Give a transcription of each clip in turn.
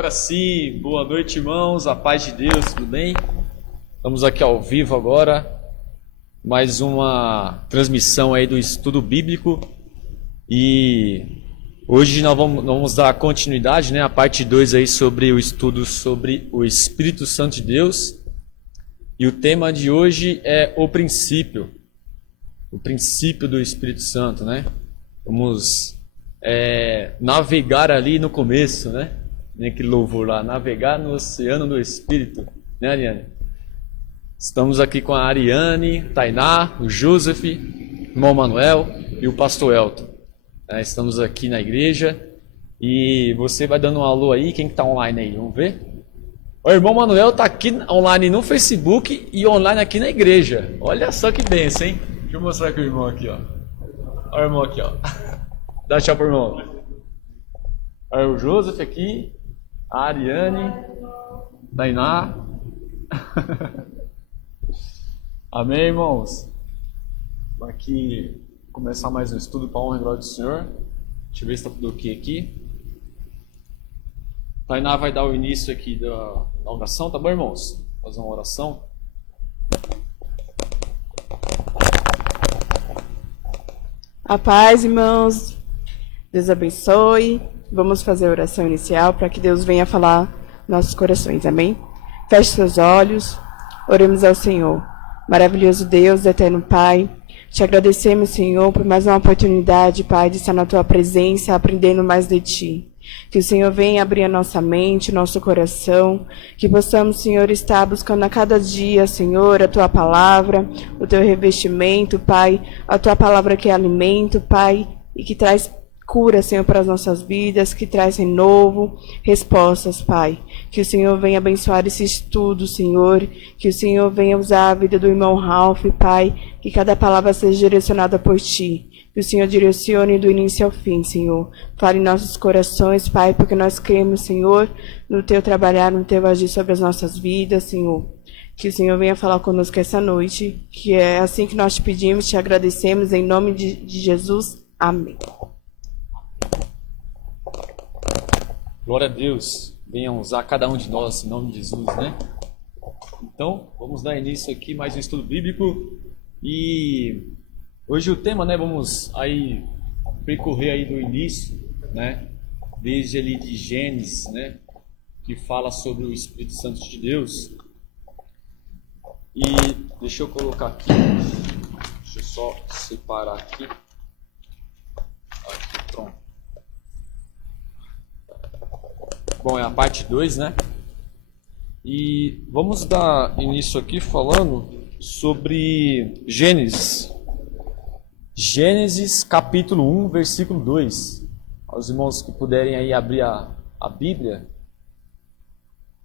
agora sim. Boa noite, irmãos. A paz de Deus, tudo bem? Estamos aqui ao vivo agora. Mais uma transmissão aí do estudo bíblico. E hoje nós vamos dar continuidade, né? A parte 2 aí sobre o estudo sobre o Espírito Santo de Deus. E o tema de hoje é o princípio. O princípio do Espírito Santo, né? Vamos navegar ali no começo, né? Aquele louvor lá, navegar no oceano do Espírito, né, Ariane? Estamos aqui com a Ariane, Tainá, o Joseph, o irmão Manuel e o pastor Elton. Estamos aqui na igreja e você vai dando um alô aí, quem está online aí, vamos ver? O irmão Manuel está aqui online no Facebook e online aqui na igreja. Olha só que benção, hein? Deixa eu mostrar aqui o irmão aqui, ó. Olha o irmão aqui, ó. Dá tchau pro irmão. Olha o Joseph aqui, a Ariane, Tainá. Amém, irmãos? Vamos aqui começar mais um estudo para a honra e glória do Senhor. Deixa eu ver se está tudo ok aqui. Tainá vai dar o início aqui da oração, tá bom, irmãos? Fazer uma oração. A paz, irmãos. Deus abençoe. Vamos fazer a oração inicial para que Deus venha falar nossos corações. Amém? Feche seus olhos. Oremos ao Senhor. Maravilhoso Deus, eterno Pai. Te agradecemos, Senhor, por mais uma oportunidade, Pai, de estar na Tua presença, aprendendo mais de Ti. Que o Senhor venha abrir a nossa mente, nosso coração, que possamos, Senhor, estar buscando a cada dia, Senhor, a Tua palavra, o Teu revestimento, Pai, a Tua palavra que é alimento, Pai, e que traz cura, Senhor, para as nossas vidas, que traz renovo, respostas, Pai. Que o Senhor venha abençoar esse estudo, Senhor, que o Senhor venha usar a vida do irmão Ralph, Pai, que cada palavra seja direcionada por Ti. Que o Senhor direcione do início ao fim, Senhor. Fale em nossos corações, Pai, porque nós cremos, Senhor, no Teu trabalhar, no Teu agir sobre as nossas vidas, Senhor. Que o Senhor venha falar conosco essa noite, que é assim que nós te pedimos, te agradecemos, em nome de Jesus. Amém. Glória a Deus. Venha usar cada um de nós, em nome de Jesus, né? Então, vamos dar início aqui mais um estudo bíblico. E hoje o tema, né, vamos aí percorrer aí do início, né, desde ali de Gênesis, né, que fala sobre o Espírito Santo de Deus. E deixa eu colocar aqui, deixa eu só separar aqui. Aqui, pronto. Bom, é a parte 2, né? E vamos dar início aqui falando sobre Gênesis. Gênesis capítulo 1, versículo 2. Aos irmãos que puderem aí abrir a Bíblia.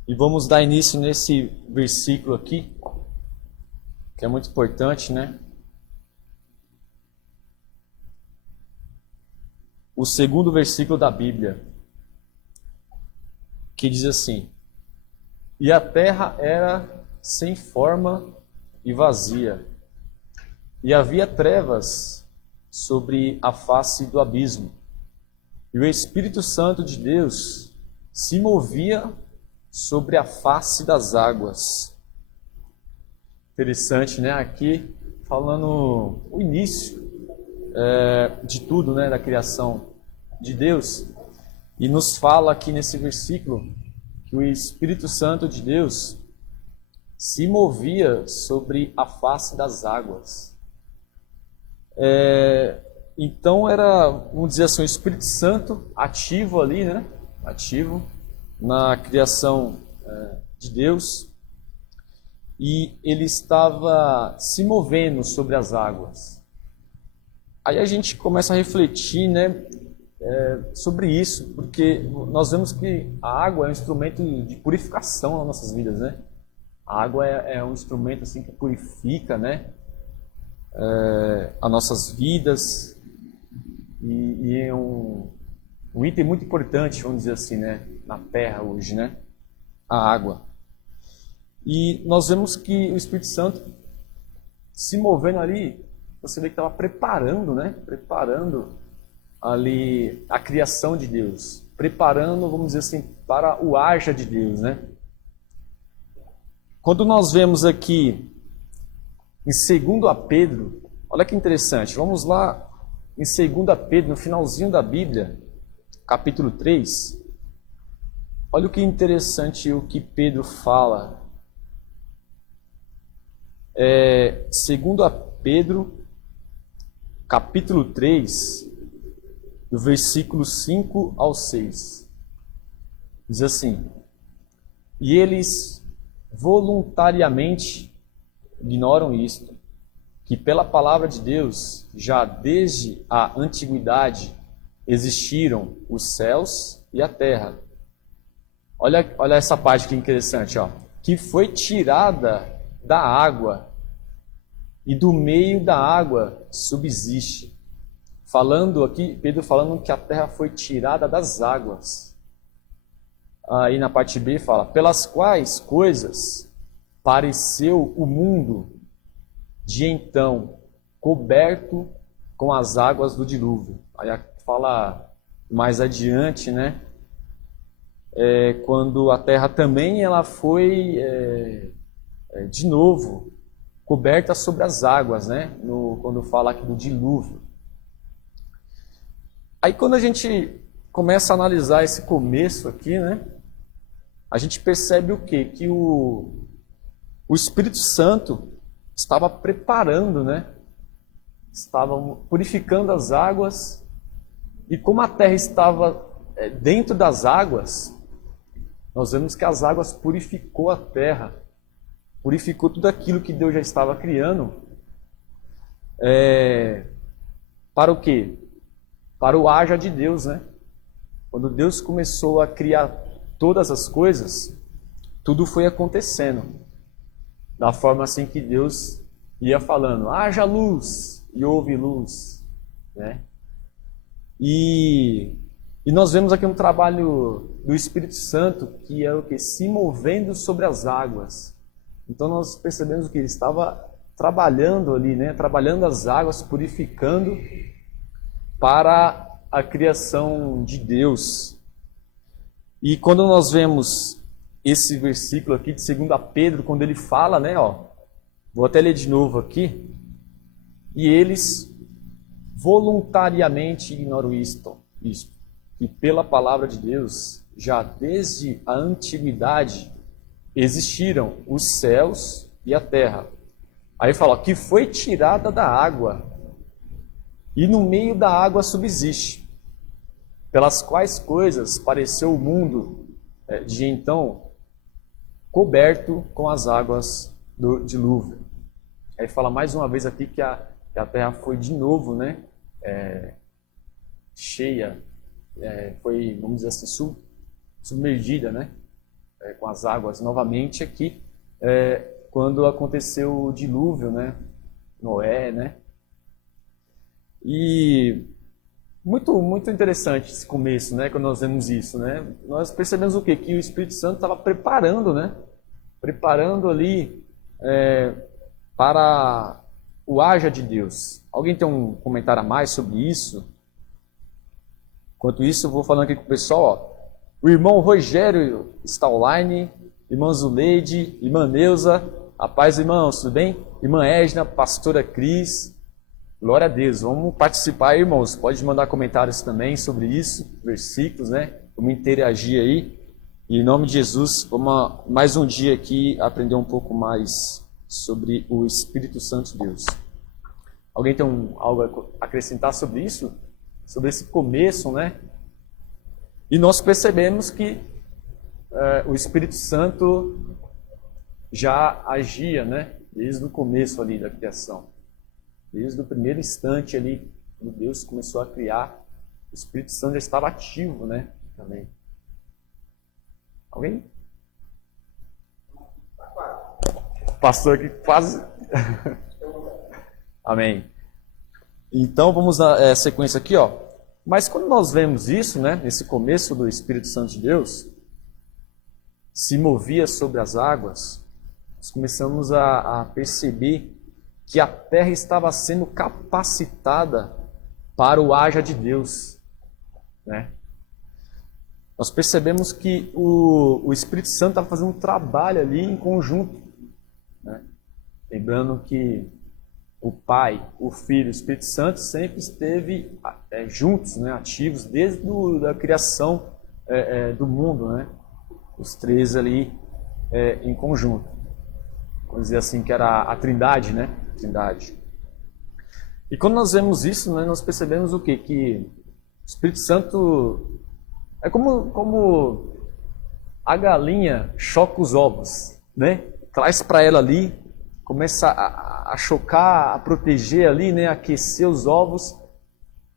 E vamos dar início nesse versículo aqui, que é muito importante, né? O segundo versículo da Bíblia, que diz assim: E a terra era sem forma e vazia, e havia trevas sobre a face do abismo, e o Espírito Santo de Deus se movia sobre a face das águas. Interessante, né? Aqui falando o início de tudo, né? Da criação de Deus. E nos fala aqui nesse versículo que o Espírito Santo de Deus se movia sobre a face das águas. Então era, vamos dizer assim, o Espírito Santo ativo ali, né? Ativo na criação de Deus. E ele estava se movendo sobre as águas. Aí a gente começa a refletir, né? Sobre isso, porque nós vemos que a água é um instrumento de purificação nas nossas vidas, né? A água é um instrumento assim que purifica, né? As nossas vidas e é um item muito importante, vamos dizer assim, né? Na Terra hoje, né? A água. E nós vemos que o Espírito Santo se movendo ali, você vê que estava preparando, né? Preparando ali a criação de Deus, preparando, vamos dizer assim, para o haja de Deus, né? Quando nós vemos aqui em 2 Pedro, olha que interessante, vamos lá em 2 Pedro, no finalzinho da Bíblia, capítulo 3, olha o que interessante o que Pedro fala. 2 Pedro, capítulo 3, do versículo 5 ao 6. Diz assim: E eles voluntariamente ignoram isto, que pela palavra de Deus, já desde a antiguidade, existiram os céus e a terra. Olha essa parte que interessante, ó. Que foi tirada da água, e do meio da água subsiste. Falando aqui, Pedro falando que a terra foi tirada das águas. Aí na parte B fala, pelas quais coisas pareceu o mundo de então, coberto com as águas do dilúvio. Aí fala mais adiante, né? Quando a terra também ela foi, de novo, coberta sobre as águas, né? Quando fala aqui do dilúvio. Aí quando a gente começa a analisar esse começo aqui, né? A gente percebe o quê? Que o Espírito Santo estava preparando, né? Estava purificando as águas. E como a terra estava dentro das águas, nós vemos que as águas purificou a terra. Purificou tudo aquilo que Deus já estava criando. Para o quê? Para o haja de Deus, né? Quando Deus começou a criar todas as coisas, tudo foi acontecendo da forma assim que Deus ia falando, haja luz, e houve luz, né? E nós vemos aqui um trabalho do Espírito Santo, que é o que? Se movendo sobre as águas. Então nós percebemos que ele estava trabalhando ali, né? Trabalhando as águas, purificando para a criação de Deus. E quando nós vemos esse versículo aqui de 2 Pedro, quando ele fala, né, ó, vou até ler de novo aqui, e eles voluntariamente ignoram isto, que pela palavra de Deus, já desde a antiguidade, existiram os céus e a terra. Aí fala, que foi tirada da água, e no meio da água subsiste, pelas quais coisas pareceu o mundo de então coberto com as águas do dilúvio. Aí fala mais uma vez aqui que a terra foi de novo, né, cheia, foi, vamos dizer assim, submergida, né, com as águas novamente aqui, quando aconteceu o dilúvio, né, Noé, né, e muito interessante esse começo, né? Quando nós vemos isso, né? Nós percebemos o quê? Que o Espírito Santo estava preparando, né? Preparando ali para o haja de Deus. Alguém tem um comentário a mais sobre isso? Enquanto isso, eu vou falando aqui com o pessoal, ó. O irmão Rogério está online, irmã Zuleide, irmã Neuza, a paz, irmãos, tudo bem? Irmã Edna, pastora Cris. Glória a Deus, vamos participar aí, irmãos, pode mandar comentários também sobre isso, versículos, né, vamos interagir aí, e em nome de Jesus, vamos mais um dia aqui aprender um pouco mais sobre o Espírito Santo de Deus. Alguém tem algo a acrescentar sobre isso? Sobre esse começo, né? E nós percebemos que o Espírito Santo já agia, né, desde o começo ali da criação. Desde o primeiro instante ali, quando Deus começou a criar, o Espírito Santo já estava ativo, né? Também. Alguém? Pastor aqui quase. Amém. Então vamos na sequência aqui, ó. Mas quando nós vemos isso, né? Nesse começo do Espírito Santo de Deus, se movia sobre as águas, nós começamos a perceber que a terra estava sendo capacitada para o haja de Deus, né? nós percebemos que o Espírito Santo estava fazendo um trabalho ali em conjunto, né? Lembrando que o Pai, o Filho e o Espírito Santo sempre esteve juntos, né? Ativos desde a criação do mundo, né? Os três ali em conjunto. Vamos dizer assim que era a Trindade, né? Trindade. E quando nós vemos isso, né, nós percebemos o quê? Que o Espírito Santo é como a galinha choca os ovos, né? Traz para ela ali, começa a chocar, a proteger ali, né? Aquecer os ovos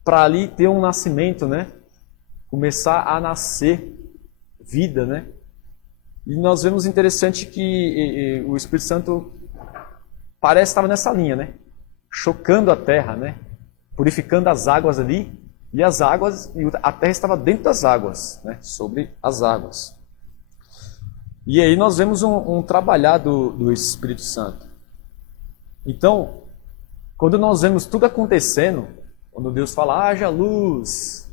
para ali ter um nascimento, né? Começar a nascer vida, né? E nós vemos interessante que o Espírito Santo parece que estava nessa linha, né? Chocando a terra, né? Purificando as águas ali, e as águas, e a terra estava dentro das águas, né? Sobre as águas. E aí nós vemos um trabalhar do Espírito Santo. Então, quando nós vemos tudo acontecendo, quando Deus fala, haja luz,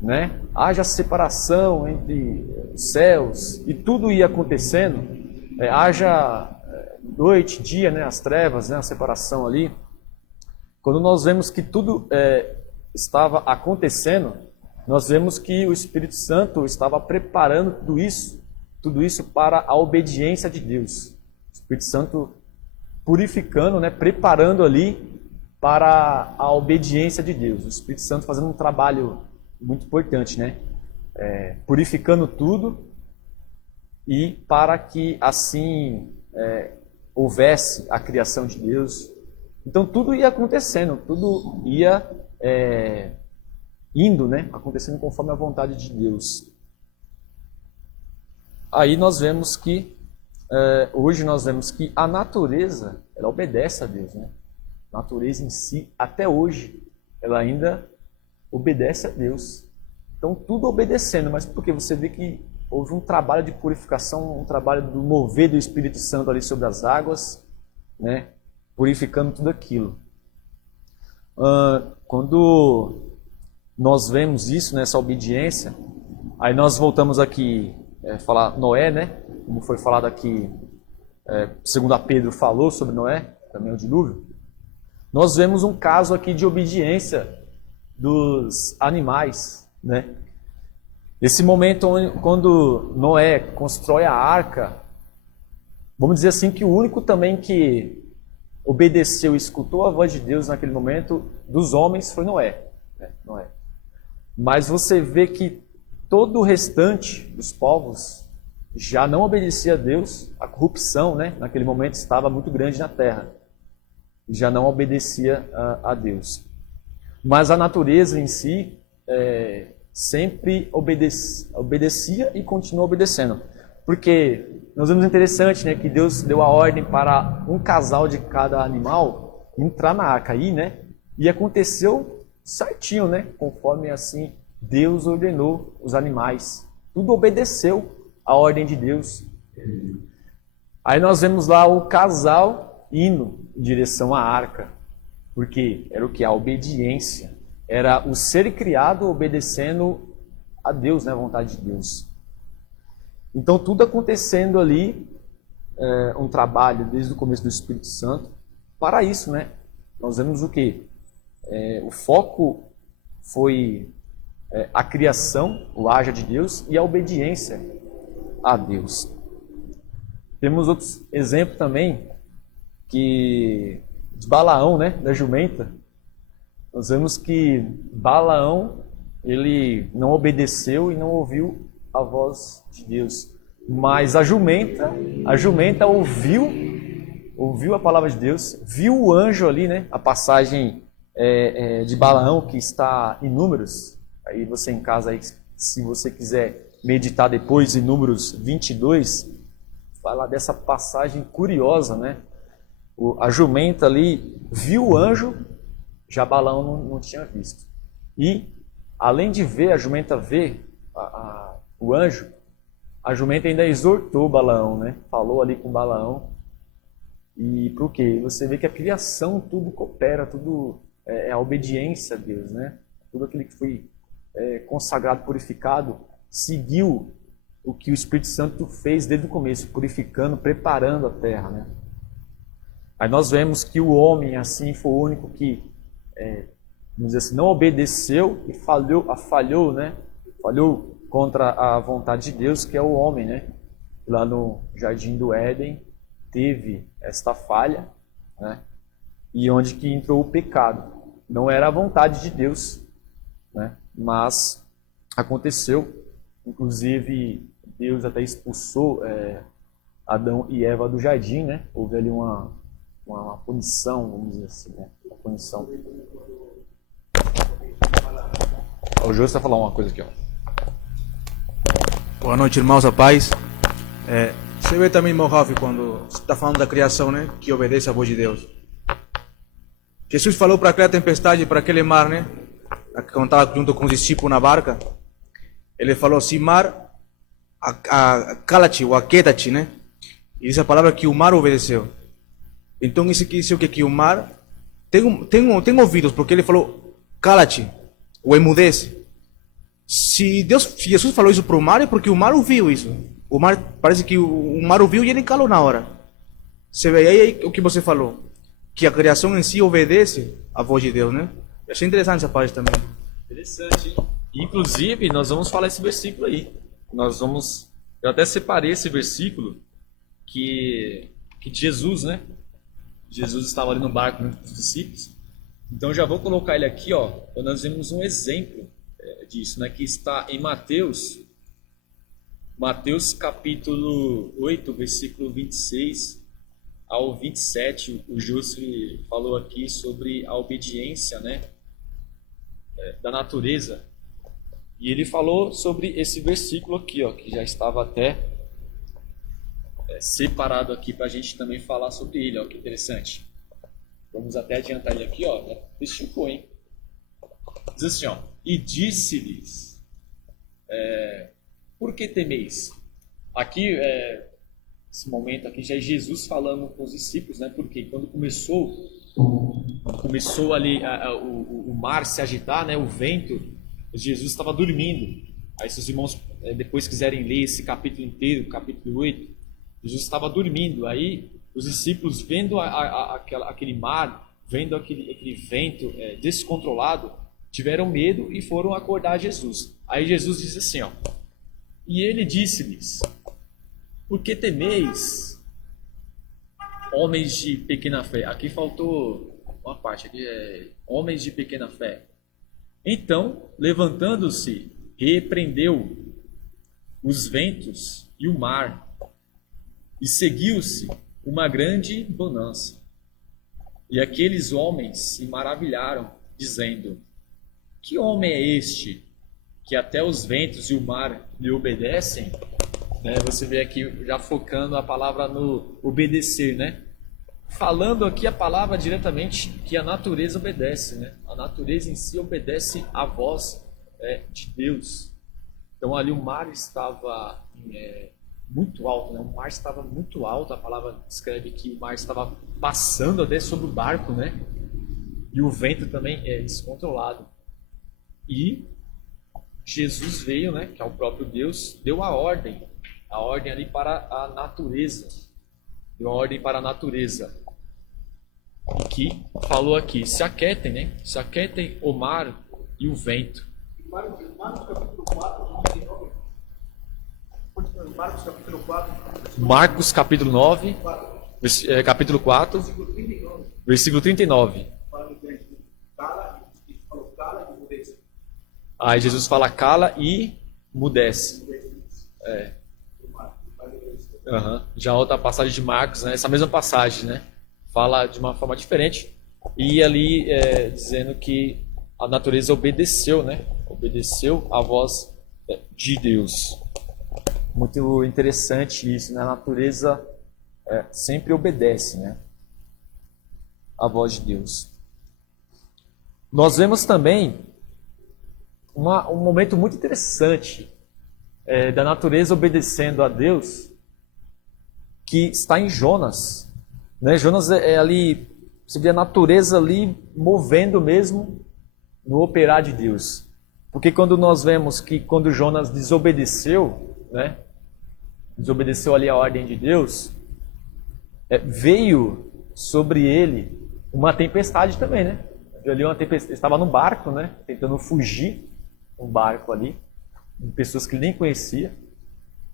né? Haja separação entre os céus, e tudo ia acontecendo, haja noite, dia, né? As trevas, né? A separação ali. Quando nós vemos que tudo estava acontecendo, nós vemos que o Espírito Santo estava preparando tudo isso para a obediência de Deus. O Espírito Santo purificando, né, preparando ali para a obediência de Deus. O Espírito Santo fazendo um trabalho muito importante, né? Purificando tudo e para que assim houvesse a criação de Deus. Então tudo ia acontecendo, tudo ia indo, né? Acontecendo conforme a vontade de Deus. Aí nós vemos que, hoje nós vemos que a natureza, ela obedece a Deus, né? A natureza em si, até hoje, ela ainda obedece a Deus. Então tudo obedecendo, mas porque você vê que houve um trabalho de purificação, um trabalho do mover do Espírito Santo ali sobre as águas, né? Purificando tudo aquilo. Quando nós vemos isso, nessa obediência, aí nós voltamos aqui falar Noé, né? Como foi falado aqui, segundo a Pedro falou sobre Noé, também o dilúvio. Nós vemos um caso aqui de obediência dos animais, né? Esse momento quando Noé constrói a arca, vamos dizer assim que o único também que obedeceu e escutou a voz de Deus naquele momento dos homens foi Noé, né? Noé. Mas você vê que todo o restante dos povos já não obedecia a Deus, a corrupção, né, naquele momento estava muito grande na terra, já não obedecia a Deus. Mas a natureza em si sempre obedecia e continua obedecendo. Porque nós vemos interessante, né, que Deus deu a ordem para um casal de cada animal entrar na arca aí, né? E aconteceu certinho, né? Conforme assim Deus ordenou os animais. Tudo obedeceu a ordem de Deus. Aí nós vemos lá o casal indo em direção à arca. Porque era o que? A obediência. Era o ser criado obedecendo a Deus, né? A vontade de Deus. Então tudo acontecendo ali, um trabalho desde o começo do Espírito Santo, para isso, né? Nós vemos o quê? O foco foi a criação, o haja de Deus e a obediência a Deus. Temos outros exemplos também, que de Balaão, né? Da jumenta. Nós vemos que Balaão, ele não obedeceu e não ouviu a voz de Deus. Mas a jumenta ouviu a palavra de Deus, viu o anjo ali, né? A passagem de Balaão que está em Números. Aí você em casa, aí, se você quiser meditar depois em Números 22, fala dessa passagem curiosa, né? A jumenta ali viu o anjo, já Balaão não tinha visto. E, além de ver, a jumenta ver o anjo, a jumenta ainda exortou Balaão, né? Falou ali com Balaão. E por quê? Você vê que a criação tudo coopera, tudo é a obediência a Deus, né? Tudo aquilo que foi consagrado, purificado, seguiu o que o Espírito Santo fez desde o começo, purificando, preparando a terra, né? Aí nós vemos que o homem, assim, foi o único que, vamos dizer assim, não obedeceu e falhou, né? Falhou contra a vontade de Deus, que é o homem, né? Lá no Jardim do Éden teve esta falha, né? E onde que entrou o pecado. Não era a vontade de Deus, né? Mas aconteceu. Inclusive, Deus até expulsou Adão e Eva do jardim, né? Houve ali uma punição, vamos dizer assim, né? Uma punição. O Jô está falando uma coisa aqui, ó. Boa noite, irmãos, a paz. Você vê também, irmão Ralf, quando você está falando da criação, né? Que obedece à voz de Deus. Jesus falou para aquela tempestade, para aquele mar, né? Quando estava junto com os discípulos na barca. Ele falou assim, mar, cala-te ou aquieta-te, né? E diz a palavra que o mar obedeceu. Então isso quer dizer que o mar tem ouvidos, porque ele falou, cala-te ou emudece. Se Jesus falou isso para o mar, é porque o mar ouviu isso. O mar, parece que o mar ouviu e ele calou na hora. Você vê aí o que você falou, que a criação em si obedece à voz de Deus, né? Eu achei interessante essa parte também. Interessante, hein? Inclusive, nós vamos falar esse versículo aí. Eu até separei esse versículo que Jesus, né? Jesus estava ali no barco com os discípulos. Então já vou colocar ele aqui, ó. Então nós vemos um exemplo disso, né? Que está em Mateus capítulo 8, versículo 26 ao 27. O Júcio falou aqui sobre a obediência, né? Da natureza. E ele falou sobre esse versículo aqui, ó, que já estava até separado aqui para a gente também falar sobre ele, ó, que interessante. Vamos até adiantar ele aqui, ó, ficou, hein? Diz assim, ó, e disse-lhes, por que temeis? Aqui, esse momento aqui já é Jesus falando com os discípulos, né? Porque quando começou ali o mar se agitar, né? O vento, Jesus estava dormindo. Aí se os irmãos depois quiserem ler esse capítulo inteiro, capítulo 8, Jesus estava dormindo. Aí os discípulos vendo aquele mar, vendo aquele vento descontrolado, tiveram medo e foram acordar Jesus. Aí Jesus diz assim, ó, e ele disse-lhes, por que temeis, homens de pequena fé? Aqui faltou uma parte, aqui homens de pequena fé. Então, levantando-se, repreendeu os ventos e o mar, e seguiu-se uma grande bonança. E aqueles homens se maravilharam, dizendo, que homem é este, que até os ventos e o mar lhe obedecem? Você vê aqui já focando a palavra no obedecer, né? Falando aqui a palavra diretamente que a natureza obedece, né? A natureza em si obedece à voz de Deus. Então ali o mar estava muito alto, né? O mar estava muito alto, a palavra descreve que o mar estava passando até sobre o barco, né? E o vento também é descontrolado. E Jesus veio, né? Que é o próprio Deus, deu a ordem ali para a natureza. Deu a ordem para a natureza. E que falou aqui, se aquietem, né? Se aquietem o mar e o vento. Marcos capítulo 9, capítulo 4, versículo 39. Aí Jesus fala cala e mudece. Já outra passagem de Marcos, né? Essa mesma passagem, né? Fala de uma forma diferente. E ali dizendo que a natureza obedeceu, né? Obedeceu à voz de Deus. Muito interessante isso, né? A natureza sempre obedece, né? À voz de Deus. Nós vemos também um momento muito interessante da natureza obedecendo a Deus, que está em Jonas, né? Jonas ali, você vê a natureza ali movendo mesmo no operar de Deus. Porque quando nós vemos que quando Jonas desobedeceu, né, desobedeceu ali a ordem de Deus, veio sobre ele uma tempestade também, né? Ali uma tempestade, estava no barco, né, tentando fugir, um barco ali, de pessoas que ele nem conhecia.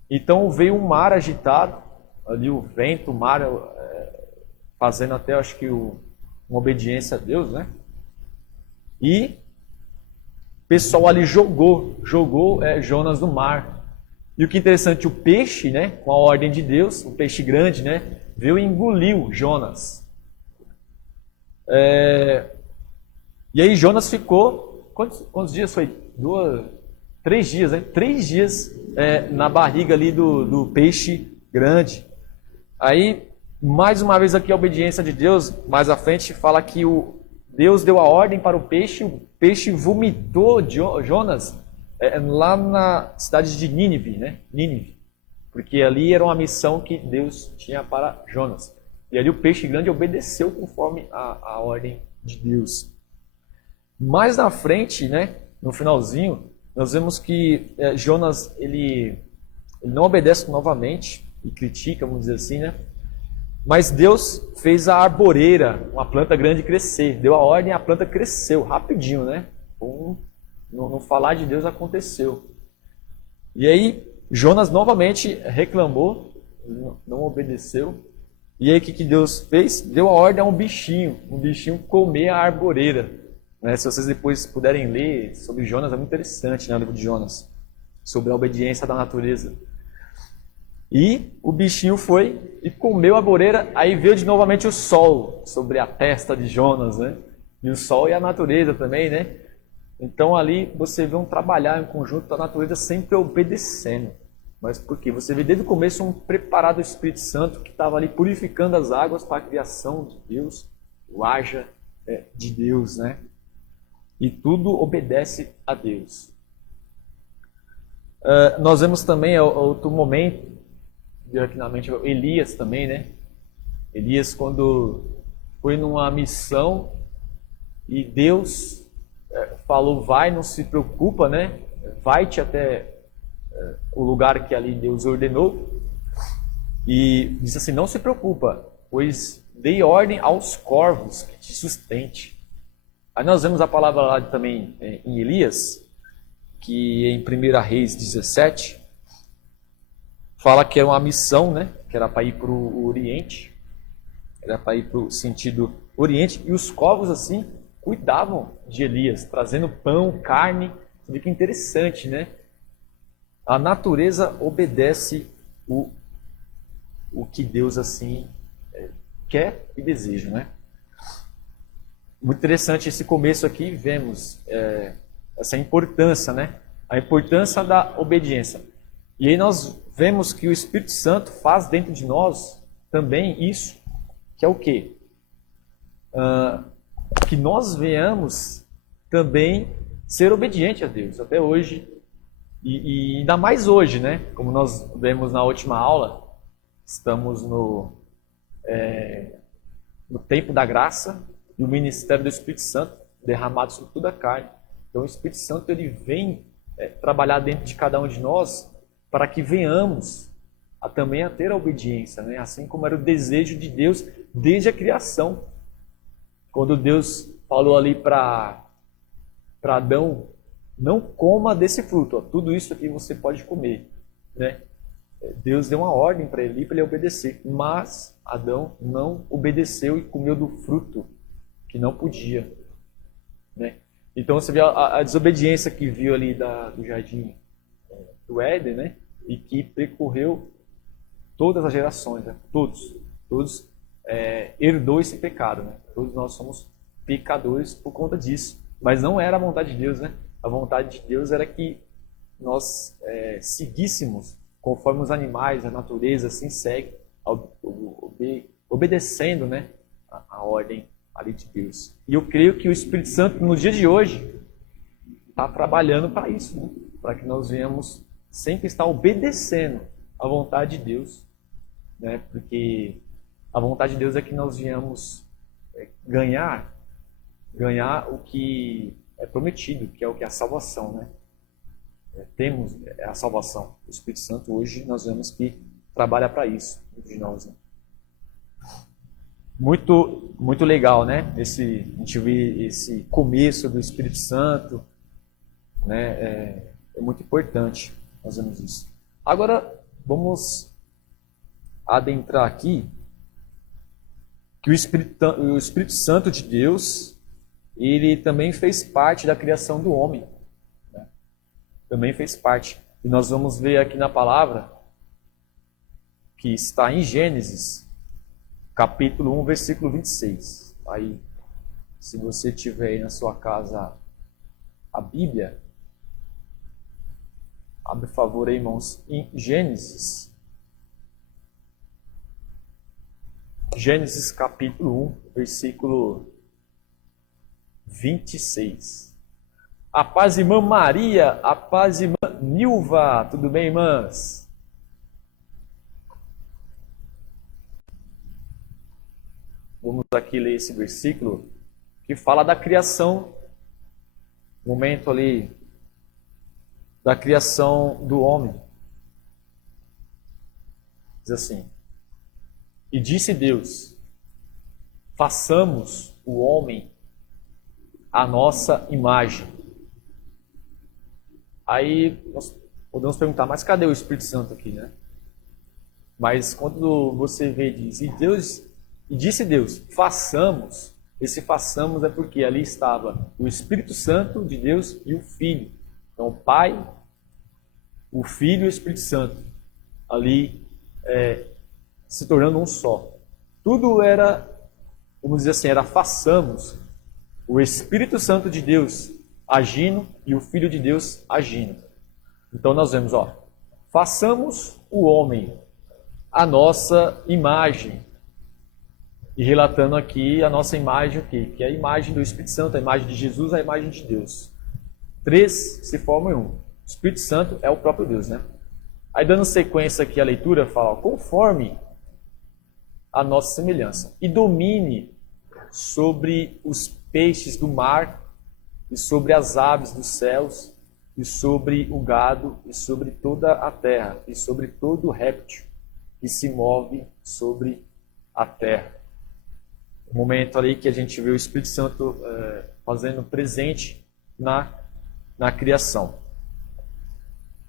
Então veio um mar agitado, ali o vento, o mar fazendo até, acho que uma obediência a Deus, né? E o pessoal ali jogou Jonas no mar. E o que é interessante, o peixe, né, com a ordem de Deus, o peixe grande, né, veio e engoliu Jonas. E aí Jonas ficou, quantos dias foi? 3 dias, né? 3 dias na barriga ali do peixe grande. Aí, mais uma vez aqui a obediência de Deus, mais à frente fala que Deus deu a ordem para o peixe vomitou Jonas lá na cidade de Nínive, né? Nínive, porque ali era uma missão que Deus tinha para Jonas. E ali o peixe grande obedeceu conforme a ordem de Deus. Mais na frente, né, no finalzinho, nós vemos que Jonas ele não obedece novamente e critica, vamos dizer assim, né? Mas Deus fez a arboreira, uma planta grande, crescer. Deu a ordem e a planta cresceu rapidinho, né? No falar de Deus aconteceu. E aí Jonas novamente reclamou, não obedeceu. E aí o que Deus fez? Deu a ordem a um bichinho comer a arboreira. Né? Se vocês depois puderem ler sobre Jonas, é muito interessante, né? O livro de Jonas, sobre a obediência da natureza. E o bichinho foi e comeu a arboreira, aí veio novamente o sol sobre a testa de Jonas, né? E o sol e a natureza também, né? Então ali você vê um trabalhar em conjunto da natureza sempre obedecendo. Mas por quê? Você vê desde o começo um preparado Espírito Santo que estava ali purificando as águas para a criação de Deus, o haja de Deus, né? E tudo obedece a Deus. Nós vemos também outro momento, diretamente Elias também, né? Elias, quando foi numa missão e Deus falou, vai, não se preocupa, né? Vai-te até o lugar que ali Deus ordenou. E disse assim, não se preocupa, pois dei ordem aos corvos que te sustente. Aí nós vemos a palavra lá também em Elias, que em 1 Reis 17, fala que era uma missão, né? Que era para ir para o Oriente, era para ir para o sentido Oriente, e os corvos assim cuidavam de Elias, trazendo pão, carne. Você vê que interessante, né? A natureza obedece o que Deus assim quer e deseja, né? Muito interessante esse começo aqui, vemos essa importância, né? A importância da obediência. E aí nós vemos que o Espírito Santo faz dentro de nós também isso, que é o quê? Que nós venhamos também ser obediente a Deus, até hoje, e ainda mais hoje, né? Como nós vemos na última aula, estamos no tempo da graça e o ministério do Espírito Santo derramado sobre toda a carne. Então o Espírito Santo ele vem trabalhar dentro de cada um de nós para que venhamos também a ter a obediência, né? Assim como era o desejo de Deus desde a criação. Quando Deus falou ali para Adão, não coma desse fruto, ó, tudo isso aqui você pode comer, né? Deus deu uma ordem para ele obedecer, mas Adão não obedeceu e comeu do fruto que não podia, né? Então você vê a desobediência que viu ali do jardim do Éden, né? E que percorreu todas as gerações, né? Todos herdou esse pecado, né? Todos nós somos pecadores por conta disso, mas não era a vontade de Deus, né? A vontade de Deus era que nós seguíssemos conforme os animais, a natureza assim segue, obedecendo, né, a ordem ali de Deus. E eu creio que o Espírito Santo no dia de hoje está trabalhando para isso, né? Para que nós venhamos sempre estar obedecendo a vontade de Deus, né? Porque a vontade de Deus é que nós venhamos ganhar o que é prometido, que é o que? A salvação, né? Temos a salvação. O Espírito Santo hoje nós vemos que trabalha para isso, dentro de nós, né? Muito legal, né? A gente vê esse começo do Espírito Santo, né? É muito importante nós vemos isso. Agora, vamos adentrar aqui que o Espírito Santo de Deus, ele também fez parte da criação do homem, né? Também fez parte. E nós vamos ver aqui na palavra, que está em Gênesis, capítulo 1, versículo 26. Aí, se você tiver aí na sua casa a Bíblia, abre por favor aí, irmãos, em Gênesis. Gênesis capítulo 1, versículo 26. A paz, irmã Maria, a paz, irmã Nilva. Tudo bem, irmãs? Vamos aqui ler esse versículo que fala da criação, momento ali da criação do homem. Diz assim: e disse Deus, façamos o homem à nossa imagem. Aí nós podemos perguntar, mas cadê o Espírito Santo aqui, né? Mas quando você vê, diz, e disse Deus, façamos, esse façamos é porque ali estava o Espírito Santo de Deus e o Filho. Então o Pai, o Filho e o Espírito Santo, ali se tornando um só. Tudo era, vamos dizer assim, era façamos, o Espírito Santo de Deus agindo e o Filho de Deus agindo. Então nós vemos, façamos o homem à nossa imagem. E relatando aqui a nossa imagem aqui, que é a imagem do Espírito Santo, a imagem de Jesus, a imagem de Deus. 3 se formam em um. O Espírito Santo é o próprio Deus, né? Aí dando sequência aqui à leitura, fala, conforme a nossa semelhança, e domine sobre os peixes do mar, e sobre as aves dos céus, e sobre o gado, e sobre toda a terra, e sobre todo réptil que se move sobre a terra. O momento ali que a gente vê o Espírito Santo fazendo presente na criação.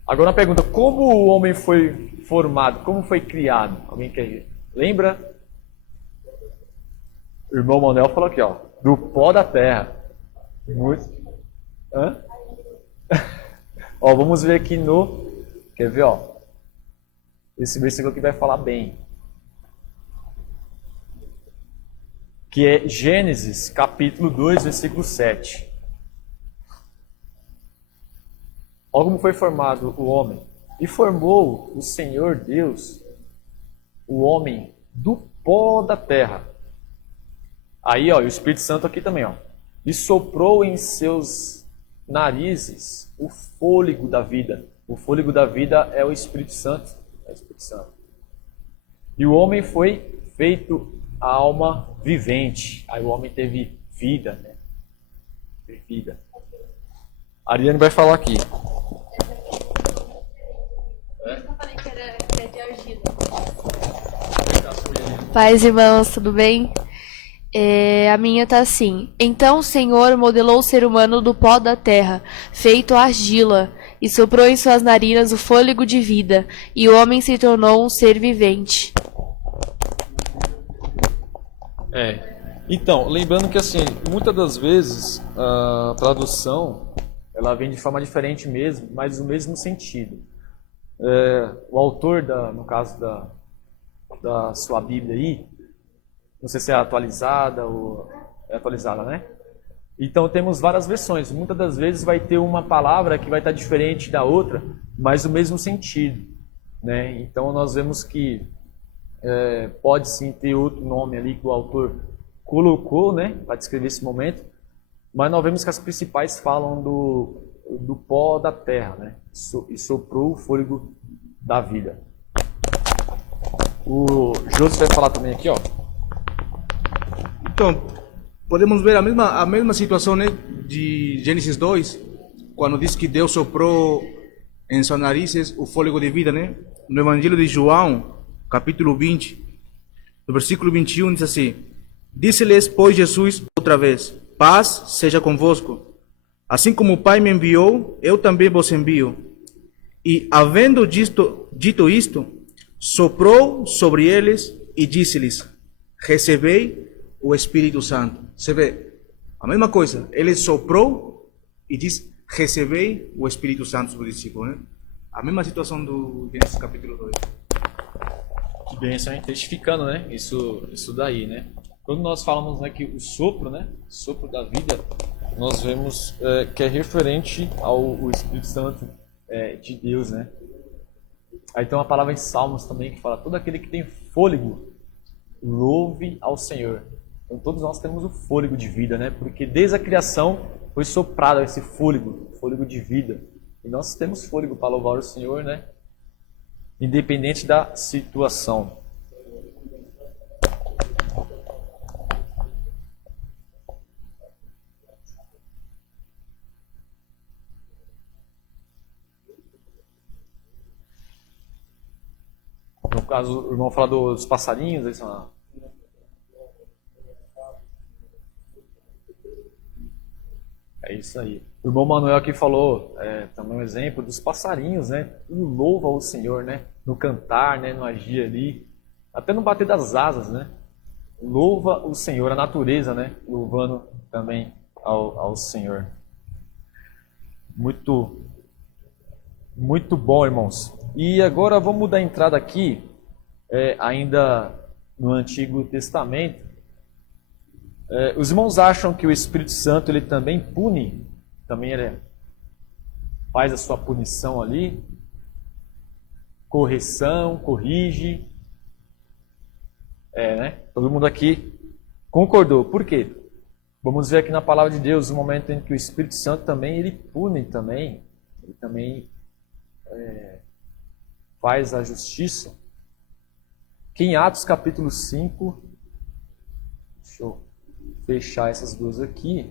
Agora uma pergunta, como o homem foi formado, como foi criado? Alguém quer lembra? O irmão Manuel falou aqui, do pó da terra. Muito. Hã? Vamos ver aqui quer ver, esse versículo aqui vai falar bem. Que é Gênesis, capítulo 2, versículo 7. Olha como foi formado o homem. E formou o Senhor Deus o homem do pó da terra. Aí, o Espírito Santo aqui também, e soprou em seus narizes o fôlego da vida. O fôlego da vida é o Espírito Santo. É o Espírito Santo. E o homem foi feito a alma vivente. Aí o homem teve vida, né? Teve vida. A Ariane vai falar aqui. Eu falei que era de argila. Paz, irmãos, tudo bem? A minha tá assim. Então o Senhor modelou o ser humano do pó da terra, feito argila, e soprou em suas narinas o fôlego de vida, e o homem se tornou um ser vivente. Então, lembrando que assim, muitas das vezes a tradução ela vem de forma diferente mesmo, mas no mesmo sentido. O autor, no caso da sua Bíblia aí, não sei se é atualizada ou é atualizada, né? Então temos várias versões. Muitas das vezes vai ter uma palavra que vai estar diferente da outra, mas o mesmo sentido, né? Então nós vemos que pode sim ter outro nome ali que o autor colocou, né, para descrever esse momento, mas nós vemos que as principais falam do pó da terra, né? E soprou o fôlego da vida. O José vai falar também aqui, Então, podemos ver a mesma situação, né, de Gênesis 2, quando diz que Deus soprou em suas narizes o fôlego de vida, né? No Evangelho de João, capítulo 20, no versículo 21, diz assim: Disse-lhes, pois, Jesus outra vez: Paz seja convosco. Assim como o Pai me enviou, eu também vos envio. E, havendo dito isto, soprou sobre eles e disse-lhes: Recebei o Espírito Santo. Você vê, a mesma coisa. Ele soprou e diz: Recebei o Espírito Santo sobre o discípulo, né? A mesma situação do Gênesis capítulo 2. Que bênção, hein? Testificando, né? Isso daí, né? Quando nós falamos, né, que o sopro, né? Sopro da vida, nós vemos que é referente ao Espírito Santo de Deus, né? Aí tem uma palavra em Salmos também que fala: todo aquele que tem fôlego, louve ao Senhor. Então todos nós temos o fôlego de vida, né? Porque desde a criação foi soprado esse fôlego de vida. E nós temos fôlego para louvar o Senhor, né? Independente da situação. No caso, o irmão fala dos passarinhos, isso não. É isso aí. O irmão Manuel aqui falou também um exemplo dos passarinhos, né? Tudo louva ao Senhor, né? No cantar, né? No agir ali, até no bater das asas, né? Louva o Senhor, a natureza, né? Louvando também ao Senhor. Muito, muito bom, irmãos. E agora vamos dar entrada aqui, ainda no Antigo Testamento. Os irmãos acham que o Espírito Santo ele também pune, também ele faz a sua punição ali, correção, corrige. Né? Todo mundo aqui concordou. Por quê? Vamos ver aqui na palavra de Deus o momento em que o Espírito Santo também ele pune também, ele também faz a justiça. Que em Atos capítulo 5, deixa eu fechar essas duas aqui.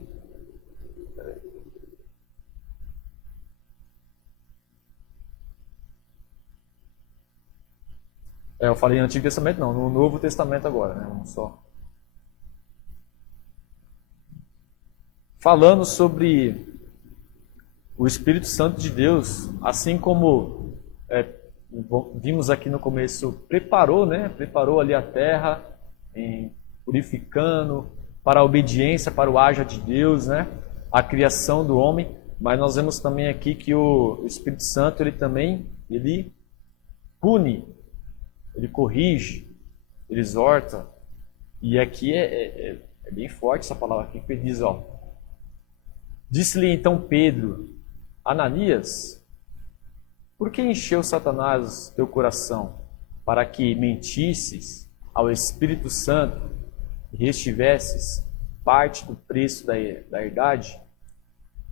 Eu falei no Antigo Testamento, não, no Novo Testamento agora, né? Vamos só. Falando sobre o Espírito Santo de Deus, assim como vimos aqui no começo, preparou, né? Preparou ali a terra, purificando para a obediência, para o haja de Deus, né? A criação do homem. Mas nós vemos também aqui que o Espírito Santo ele também pune, ele corrige, ele exorta. E aqui é bem forte essa palavra aqui que ele diz, ó. Disse-lhe então Pedro: Ananias, por que encheu Satanás teu coração, para que mentisses ao Espírito Santo e restivesses parte do preço da herdade,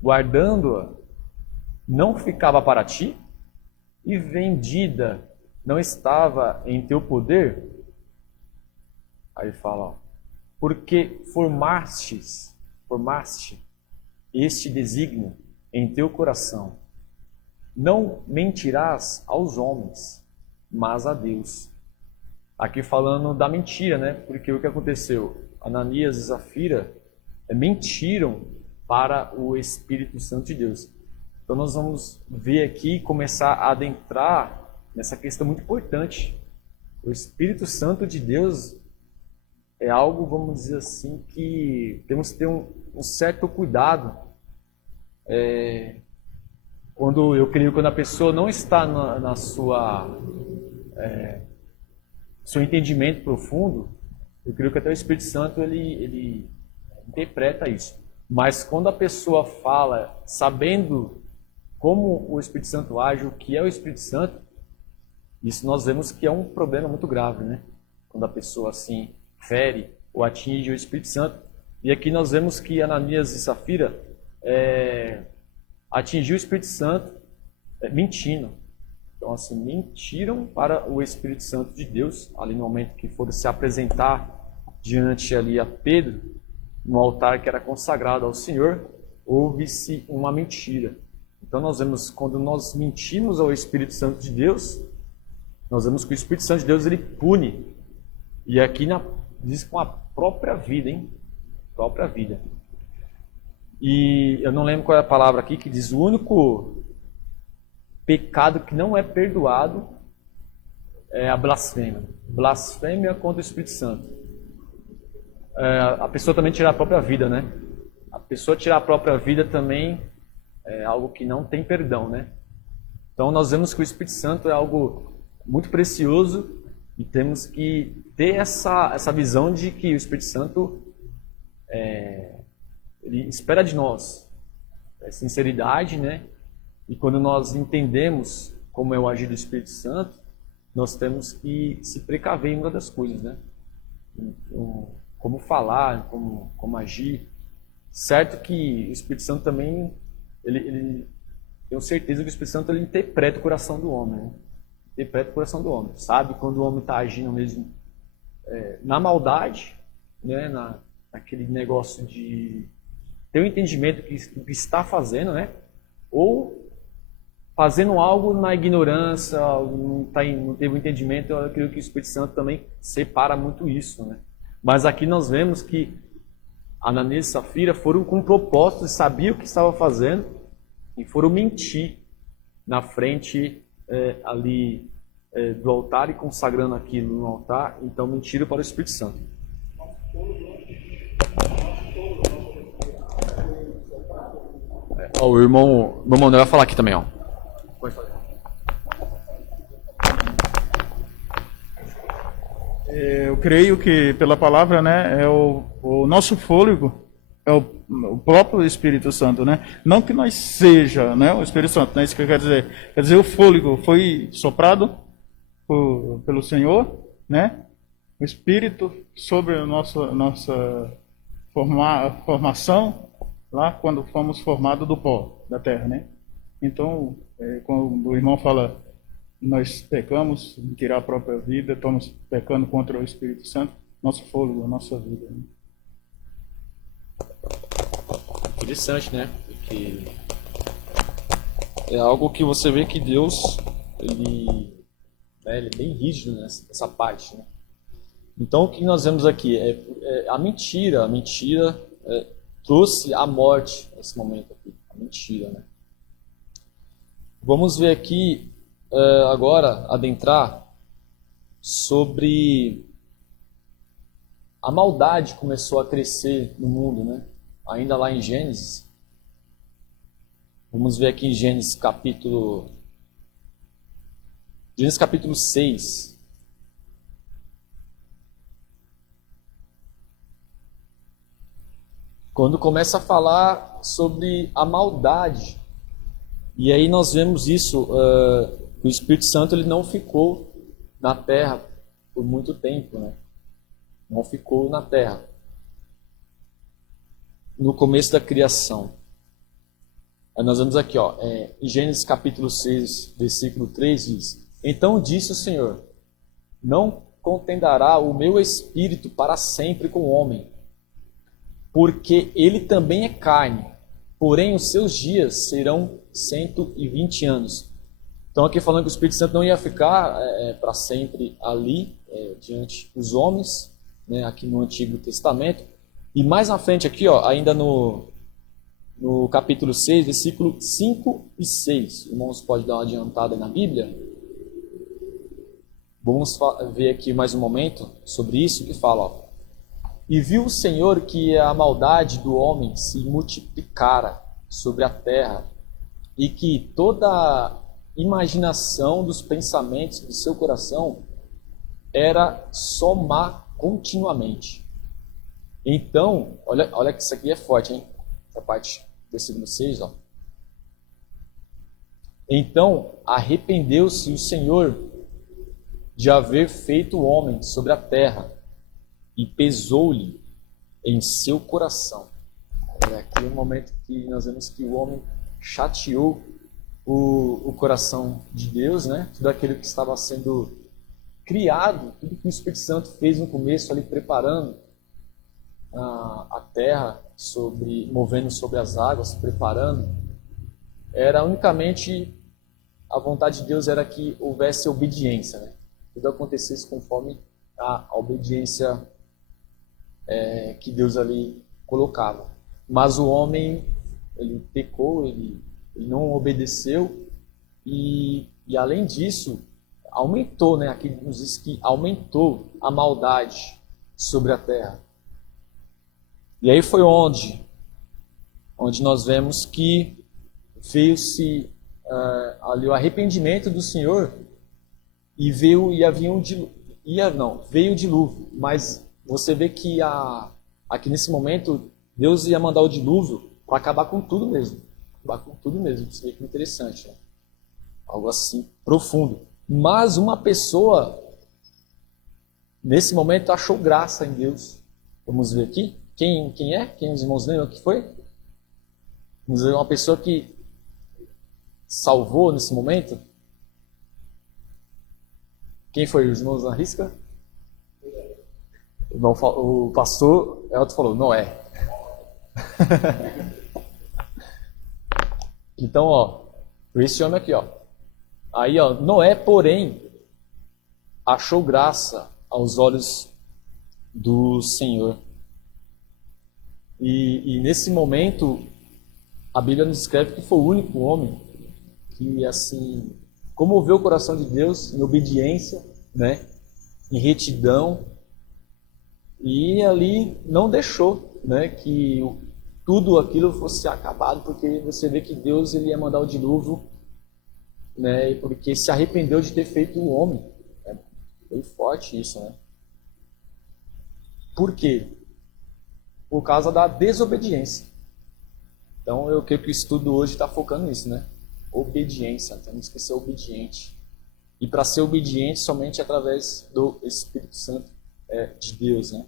guardando-a, não ficava para ti? E vendida, não estava em teu poder? Aí fala, ó, porque formaste este desígnio em teu coração. Não mentirás aos homens, mas a Deus. Aqui falando da mentira, né? Porque o que aconteceu? Ananias e Zafira mentiram para o Espírito Santo de Deus. Então nós vamos ver aqui, começar a adentrar nessa questão muito importante. O Espírito Santo de Deus é algo, vamos dizer assim, que temos que ter um certo cuidado. Quando a pessoa não está na sua seu entendimento profundo, eu creio que até o Espírito Santo ele interpreta isso. Mas quando a pessoa fala sabendo como o Espírito Santo age, o que é o Espírito Santo, isso nós vemos que é um problema muito grave, né? Quando a pessoa assim fere ou atinge o Espírito Santo. E aqui nós vemos que Ananias e Safira atingiu o Espírito Santo mentindo. Então assim, mentiram para o Espírito Santo de Deus, ali no momento que foram se apresentar diante ali a Pedro, no altar que era consagrado ao Senhor, houve-se uma mentira. Então nós vemos, quando nós mentimos ao Espírito Santo de Deus, nós vemos que o Espírito Santo de Deus ele pune. E aqui diz com a própria vida, hein? Própria vida. E eu não lembro qual é a palavra aqui que diz: o único pecado que não é perdoado é a blasfêmia. Blasfêmia contra o Espírito Santo. A pessoa também tirar a própria vida, né? A pessoa tirar a própria vida também é algo que não tem perdão, né? Então nós vemos que o Espírito Santo é algo muito precioso e temos que ter essa visão de que o Espírito Santo ele espera de nós sinceridade, né? E quando nós entendemos como é o agir do Espírito Santo, nós temos que se precaver em uma das coisas, né? Como falar, como agir. Certo que o Espírito Santo também, tenho certeza que o Espírito Santo ele interpreta o coração do homem, né? Interpreta o coração do homem. Sabe quando o homem está agindo mesmo na maldade, né? Naquele negócio de ter o entendimento do que está fazendo, né? Ou fazendo algo na ignorância, não teve o entendimento. Eu creio que o Espírito Santo também separa muito isso, né? Mas aqui nós vemos que Ananias e Safira foram com propósito, sabiam o que estavam fazendo e foram mentir na frente ali do altar e consagrando aquilo no altar. Então mentiram para o Espírito Santo. O irmão Manuel vai falar aqui também, ó. Pode falar. Eu creio que pela palavra, né, é o nosso fôlego, é o próprio Espírito Santo, né? Não que nós seja, né, o Espírito Santo, não é isso que eu quero dizer. Quer dizer, o fôlego foi soprado pelo Senhor, né? O Espírito sobre a nossa formação, lá quando fomos formados do pó da terra, né? Então, quando o irmão fala, nós pecamos em tirar a própria vida, estamos pecando contra o Espírito Santo, nosso fôlego, nossa vida, né? Interessante, né? Porque é algo que você vê que Deus ele é bem rígido nessa parte, né? Então o que nós vemos aqui é a mentira. A mentira trouxe a morte nesse momento aqui. A mentira, né? Vamos ver aqui agora adentrar sobre a maldade que começou a crescer no mundo, né? Ainda lá em Gênesis. Vamos ver aqui em Gênesis capítulo 6. Quando começa a falar sobre a maldade. E aí nós vemos isso, o Espírito Santo ele não ficou na terra por muito tempo, né? Não ficou na terra. No começo da criação. Aí nós vemos aqui, ó, em Gênesis capítulo 6, versículo 3 diz: Então disse o Senhor, não contendará o meu espírito para sempre com o homem, porque ele também é carne, porém os seus dias serão 120 anos. Então aqui falando que o Espírito Santo não ia ficar para sempre ali, diante dos homens, né, aqui no Antigo Testamento. E mais na frente aqui, ó, ainda no capítulo 6, versículo 5 e 6. Irmãos, pode dar uma adiantada aí na Bíblia? Vamos ver aqui mais um momento sobre isso, que fala, ó: E viu o Senhor que a maldade do homem se multiplicara sobre a terra, e que toda a imaginação dos pensamentos do seu coração era só má continuamente. Então, olha que isso aqui é forte, hein? Essa parte do versículo 6, ó. Então, arrependeu-se o Senhor de haver feito o homem sobre a terra, e pesou-lhe em seu coração. Aqui é um momento que nós vemos que o homem chateou o coração de Deus, né? Tudo aquilo que estava sendo criado, tudo que o Espírito Santo fez no começo ali preparando a terra, movendo sobre as águas, preparando, era unicamente a vontade de Deus era que houvesse obediência, né? Tudo acontecesse conforme a obediência que Deus ali colocava. Mas o homem, ele pecou, ele não obedeceu e além disso, aumentou, né? Aqui nos diz que aumentou a maldade sobre a terra. E aí foi onde nós vemos que veio-se ali o arrependimento do Senhor e veio o dilúvio. Mas você vê que aqui nesse momento Deus ia mandar o dilúvio para acabar com tudo mesmo. Acabar com tudo mesmo. Você vê que interessante, né? Algo assim profundo. Mas uma pessoa nesse momento achou graça em Deus. Vamos ver aqui. Quem é? Quem os irmãos lembram que foi? Vamos ver uma pessoa que salvou nesse momento. Quem foi? Os irmãos arrisca? O pastor Elton falou, Noé. Então, ó, esse homem aqui, ó. Aí, ó, Noé, porém, achou graça aos olhos do Senhor. E nesse momento, a Bíblia nos escreve que foi o único homem que, assim, comoveu o coração de Deus em obediência, né, em retidão, e ali não deixou, né, que tudo aquilo fosse acabado, porque você vê que Deus ele ia mandar o dilúvio, né, porque se arrependeu de ter feito o homem. Foi forte isso, né? Por quê? Por causa da desobediência. Então, eu creio que o estudo hoje está focando nisso, né? Obediência, temos que ser obediente. E para ser obediente, somente através do Espírito Santo de Deus, né?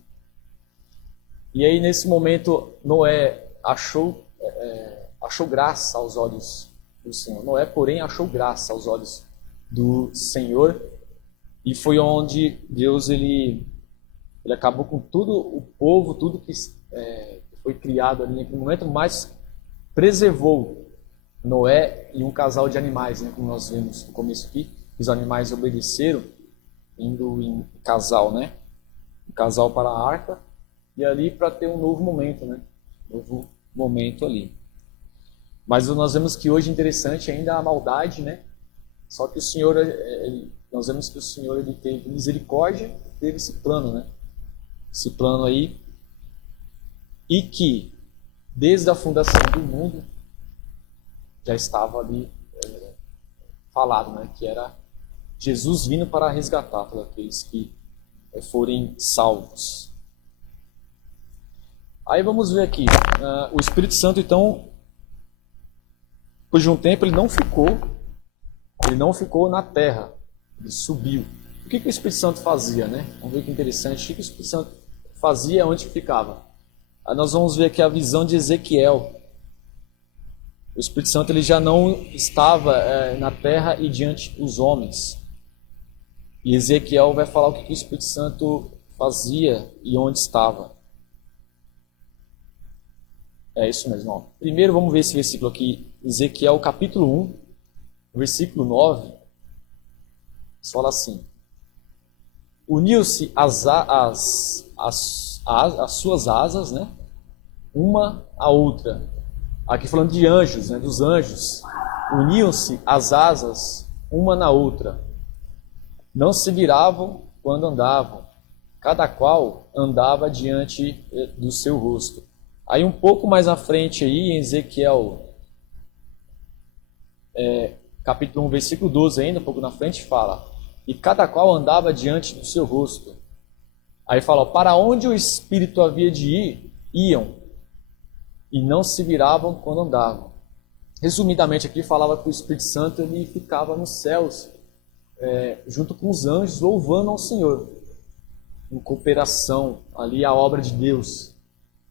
E aí, nesse momento, Noé achou graça aos olhos do Senhor. Noé, porém, achou graça aos olhos do Senhor. E foi onde Deus ele acabou com tudo o povo, tudo que foi criado ali naquele momento, mas preservou Noé e um casal de animais, né, como nós vemos no começo aqui. Os animais obedeceram, indo em casal, né? Um casal para a arca, e ali para ter um novo momento, né? Novo momento ali. Mas nós vemos que hoje interessante ainda a maldade, né? Só que o Senhor, nós vemos que o Senhor ele teve misericórdia, teve esse plano, né? Esse plano aí, e que desde a fundação do mundo já estava ali falado, né? Que era Jesus vindo para resgatar todos aqueles que forem salvos. Aí vamos ver aqui, o Espírito Santo então, depois de um tempo ele não ficou na terra, ele subiu. O que o Espírito Santo fazia, né? Vamos ver que interessante, o que o Espírito Santo fazia, onde ficava. Aí nós vamos ver aqui a visão de Ezequiel. O Espírito Santo ele já não estava na terra e diante dos homens. E Ezequiel vai falar o que o Espírito Santo fazia e onde estava. É isso mesmo. Ó. Primeiro vamos ver esse versículo aqui, Ezequiel capítulo 1, versículo 9. Fala assim: uniu-se as suas asas, né, uma à outra. Aqui falando de anjos, né, dos anjos. Uniam-se as asas uma na outra. Não se viravam quando andavam. Cada qual andava diante do seu rosto. Aí um pouco mais à frente aí, em Ezequiel, capítulo 1, versículo 12 ainda, um pouco na frente, fala: e cada qual andava diante do seu rosto. Aí fala: para onde o Espírito havia de ir, iam, e não se viravam quando andavam. Resumidamente aqui falava que o Espírito Santo ele ficava nos céus, junto com os anjos, louvando ao Senhor, em cooperação ali à obra de Deus.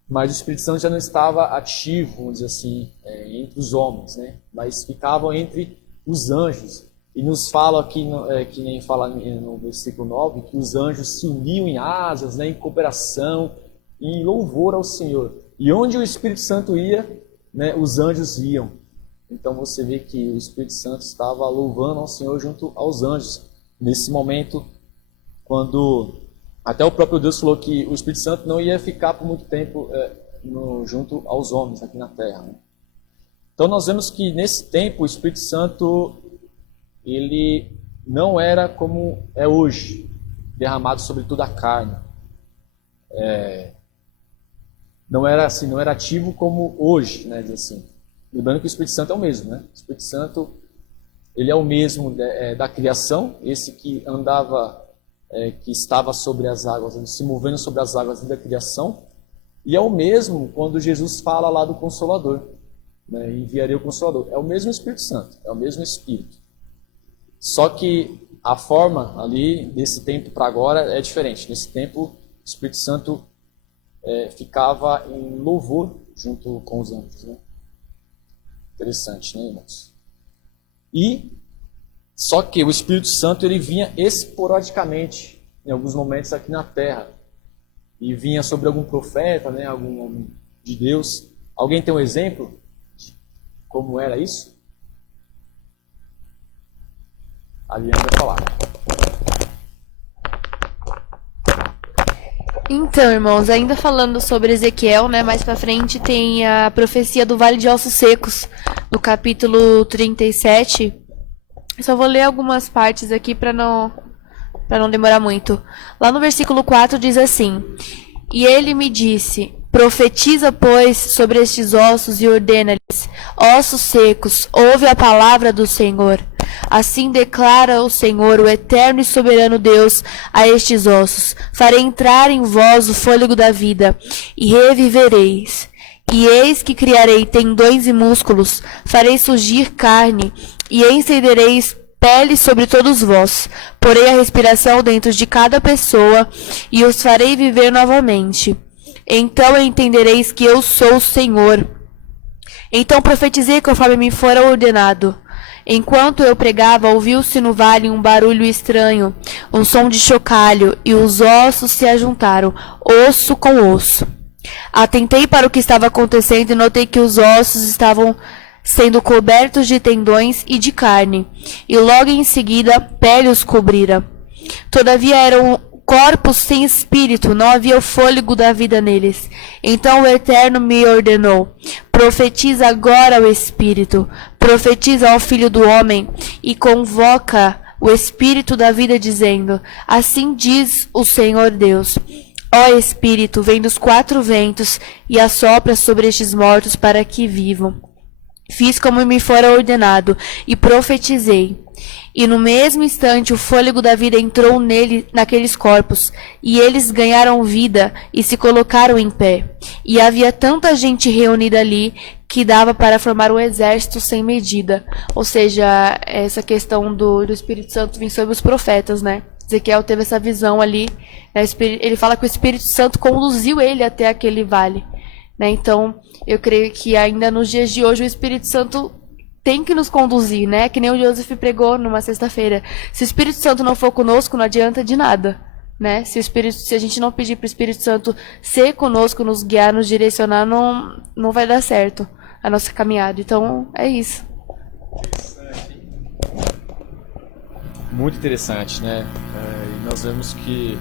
Mas o Espírito Santo já não estava ativo, vamos dizer assim, entre os homens, né? Mas ficavam entre os anjos. E nos fala aqui, que nem fala no versículo 9, que os anjos se uniam em asas, né, em cooperação, em louvor ao Senhor. E onde o Espírito Santo ia, né, os anjos iam. Então você vê que o Espírito Santo estava louvando ao Senhor junto aos anjos. Nesse momento, quando até o próprio Deus falou que o Espírito Santo não ia ficar por muito tempo junto aos homens aqui na terra, né? Então nós vemos que nesse tempo o Espírito Santo ele não era como é hoje, derramado sobre toda a carne. Não era assim, não era ativo como hoje, né, diz assim. Lembrando que o Espírito Santo é o mesmo, né? O Espírito Santo ele é o mesmo da criação, esse que andava, que estava sobre as águas, se movendo sobre as águas da criação, e é o mesmo quando Jesus fala lá do Consolador, né? Enviarei o Consolador. É o mesmo Espírito Santo, é o mesmo Espírito. Só que a forma ali, desse tempo para agora, é diferente. Nesse tempo, o Espírito Santo ficava em louvor junto com os anjos, né? Interessante, né, irmãos? Só que o Espírito Santo ele vinha esporadicamente, em alguns momentos aqui na terra. E vinha sobre algum profeta, né, algum homem de Deus. Alguém tem um exemplo de como era isso? A Liana vai falar. Então, irmãos, ainda falando sobre Ezequiel, né, mais pra frente tem a profecia do Vale de Ossos Secos, no capítulo 37. Eu só vou ler algumas partes aqui para não demorar muito. Lá no versículo 4 diz assim: E ele me disse: Profetiza, pois, sobre estes ossos e ordena-lhes: Ossos secos, ouve a palavra do Senhor. Assim declara o Senhor, o eterno e soberano Deus, a estes ossos: Farei entrar em vós o fôlego da vida, e revivereis. E eis que criarei tendões e músculos, farei surgir carne, e encendereis pele sobre todos vós. Porei a respiração dentro de cada pessoa, e os farei viver novamente. Então entendereis que eu sou o Senhor. Então profetizei conforme me fora ordenado. Enquanto eu pregava, ouviu-se no vale um barulho estranho, um som de chocalho, e os ossos se ajuntaram, osso com osso. Atentei para o que estava acontecendo e notei que os ossos estavam sendo cobertos de tendões e de carne, e logo em seguida pele os cobrira. Todavia eram corpos sem espírito, não havia o fôlego da vida neles. Então o Eterno me ordenou: profetiza agora ao Espírito, profetiza ao Filho do Homem, e convoca o Espírito da vida, dizendo: Assim diz o Senhor Deus: Ó Espírito, vem dos quatro ventos e assopra sobre estes mortos para que vivam. Fiz como me fora ordenado e profetizei. E no mesmo instante o fôlego da vida entrou naqueles corpos, e eles ganharam vida e se colocaram em pé. E havia tanta gente reunida ali que dava para formar um exército sem medida. Ou seja, essa questão do Espírito Santo vir sobre os profetas, né? Ezequiel teve essa visão ali, né? Ele fala que o Espírito Santo conduziu ele até aquele vale, né? Então, eu creio que ainda nos dias de hoje o Espírito Santo tem que nos conduzir, né? Que nem o Joseph pregou numa sexta-feira. Se o Espírito Santo não for conosco, não adianta de nada, né? Se a gente não pedir para o Espírito Santo ser conosco, nos guiar, nos direcionar, não vai dar certo a nossa caminhada. Então, é isso. Muito interessante, né? E nós vemos que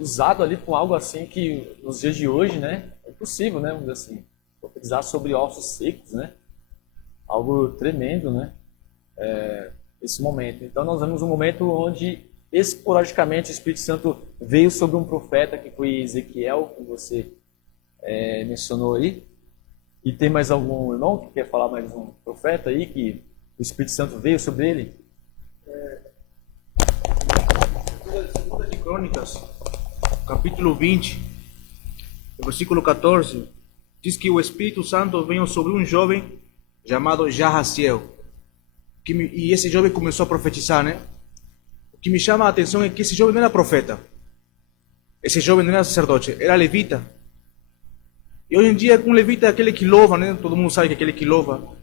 usado ali com algo assim que nos dias de hoje, né? É possível, né? Vamos dizer assim, profetizar sobre ossos secos, né? Algo tremendo, né? Esse momento. Então nós vemos um momento onde esporadicamente o Espírito Santo veio sobre um profeta que foi Ezequiel, que você mencionou aí. E tem mais algum irmão que quer falar mais um profeta aí que o Espírito Santo veio sobre ele? Segunda de Crônicas, capítulo 20, versículo 14, diz que o Espírito Santo veio sobre um jovem chamado Jahaziel, e esse jovem começou a profetizar, né? O que me chama a atenção é que esse jovem não era profeta, esse jovem não era sacerdote, era levita. E hoje em dia, um levita é aquele que louva, né? Todo mundo sabe que é aquele que louva.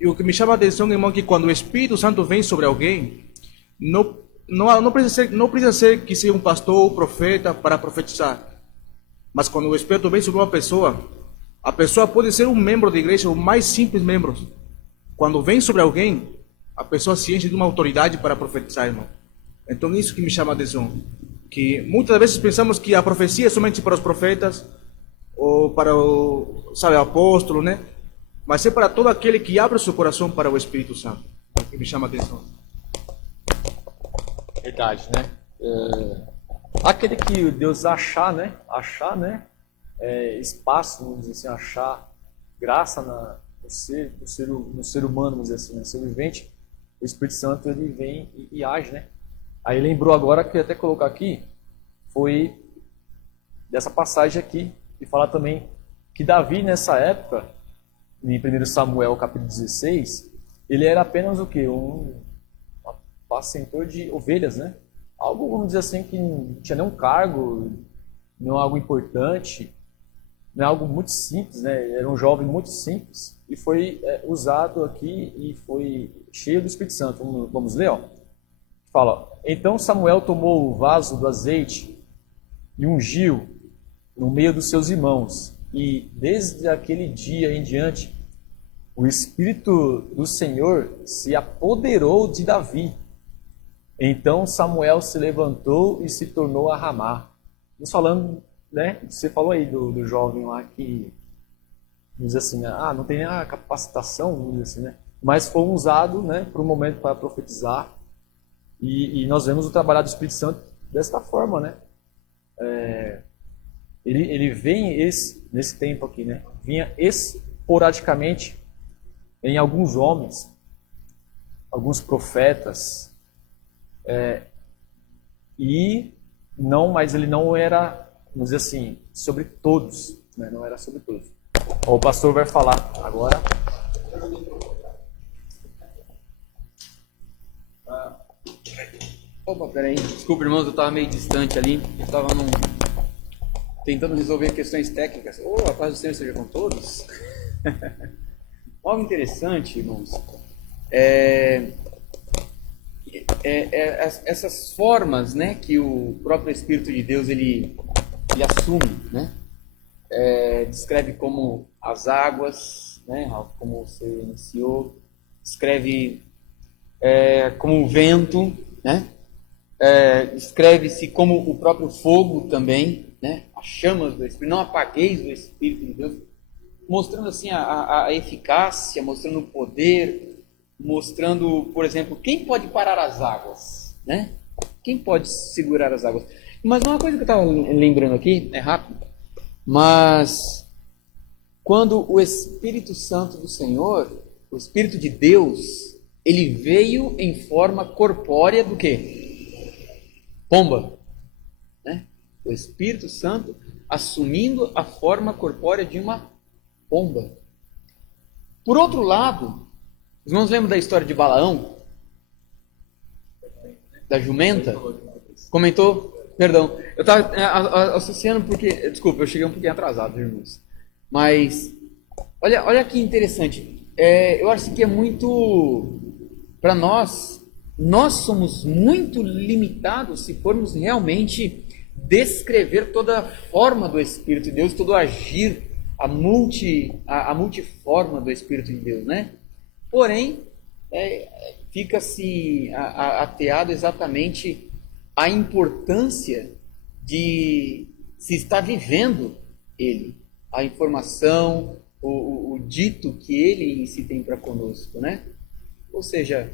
E o que me chama a atenção, irmão, é que quando o Espírito Santo vem sobre alguém, não não precisa ser que seja um pastor ou profeta para profetizar. Mas quando o Espírito vem sobre uma pessoa, a pessoa pode ser um membro da igreja, o mais simples membro. Quando vem sobre alguém, a pessoa se enche de uma autoridade para profetizar, irmão. Então isso que me chama a atenção. Que muitas vezes pensamos que a profecia é somente para os profetas, ou para o, sabe, o apóstolo, né? Mas é para todo aquele que abre o seu coração para o Espírito Santo. É o que me chama a atenção. Verdade, né? Aquele que Deus achar, né? Espaço, vamos dizer assim, achar graça no ser humano, vamos dizer assim, no ser vivente, o Espírito Santo ele vem e age, né? Aí lembrou agora que até colocar aqui foi dessa passagem aqui e falar também que Davi nessa época, em 1 Samuel capítulo 16, ele era apenas o quê? Um apacentor de ovelhas, né? Algo, vamos dizer assim, que não tinha nenhum cargo, não é algo importante, não é algo muito simples, né? Ele era um jovem muito simples e foi usado aqui e foi cheio do Espírito Santo. Vamos ler, ó. Fala, então Samuel tomou o vaso do azeite e ungiu no meio dos seus irmãos, e desde aquele dia em diante, o Espírito do Senhor se apoderou de Davi. Então Samuel se levantou e se tornou a Ramá. Nos falando, né? Você falou aí do jovem lá que diz assim, não tem a capacitação, vamos dizer assim, né? Mas foi usado, né, por um momento para profetizar. E nós vemos o trabalho do Espírito Santo desta forma, né? Ele vem nesse tempo aqui, né? Vinha esporadicamente em alguns homens, alguns profetas, mas ele não era, vamos dizer assim, sobre todos, né? Não era sobre todos. O pastor vai falar agora. Opa, peraí. Desculpa, irmãos, eu estava meio distante ali. Eu estava tentando resolver questões técnicas. A paz do Senhor seja com todos. Algo interessante, irmãos, essas formas, né, que o próprio Espírito de Deus ele assume, né? Descreve como as águas, né, como você iniciou. Descreve como o vento, né? Escreve-se como o próprio fogo também, né? As chamas do Espírito, não apagueis o Espírito de Deus, mostrando assim a eficácia, mostrando o poder, mostrando, por exemplo, quem pode parar as águas, né? Quem pode segurar as águas. Mas uma coisa que eu estava lembrando aqui, é rápido, mas quando o Espírito Santo do Senhor, o Espírito de Deus, ele veio em forma corpórea do quê? Pomba, né? O Espírito Santo assumindo a forma corpórea de uma pomba. Por outro lado, os irmãos lembram da história de Balaão? Da jumenta? Comentou? Perdão, eu estava associando porque... Desculpa, eu cheguei um pouquinho atrasado, irmãos. Mas, olha que interessante. Eu acho que é muito... Para nós somos muito limitados se formos realmente descrever toda a forma do Espírito de Deus, todo o agir, a multiforma do Espírito de Deus, né? Porém, fica-se ateado exatamente a importância de se estar vivendo ele, a informação, o dito que ele em si tem para conosco, né? Ou seja,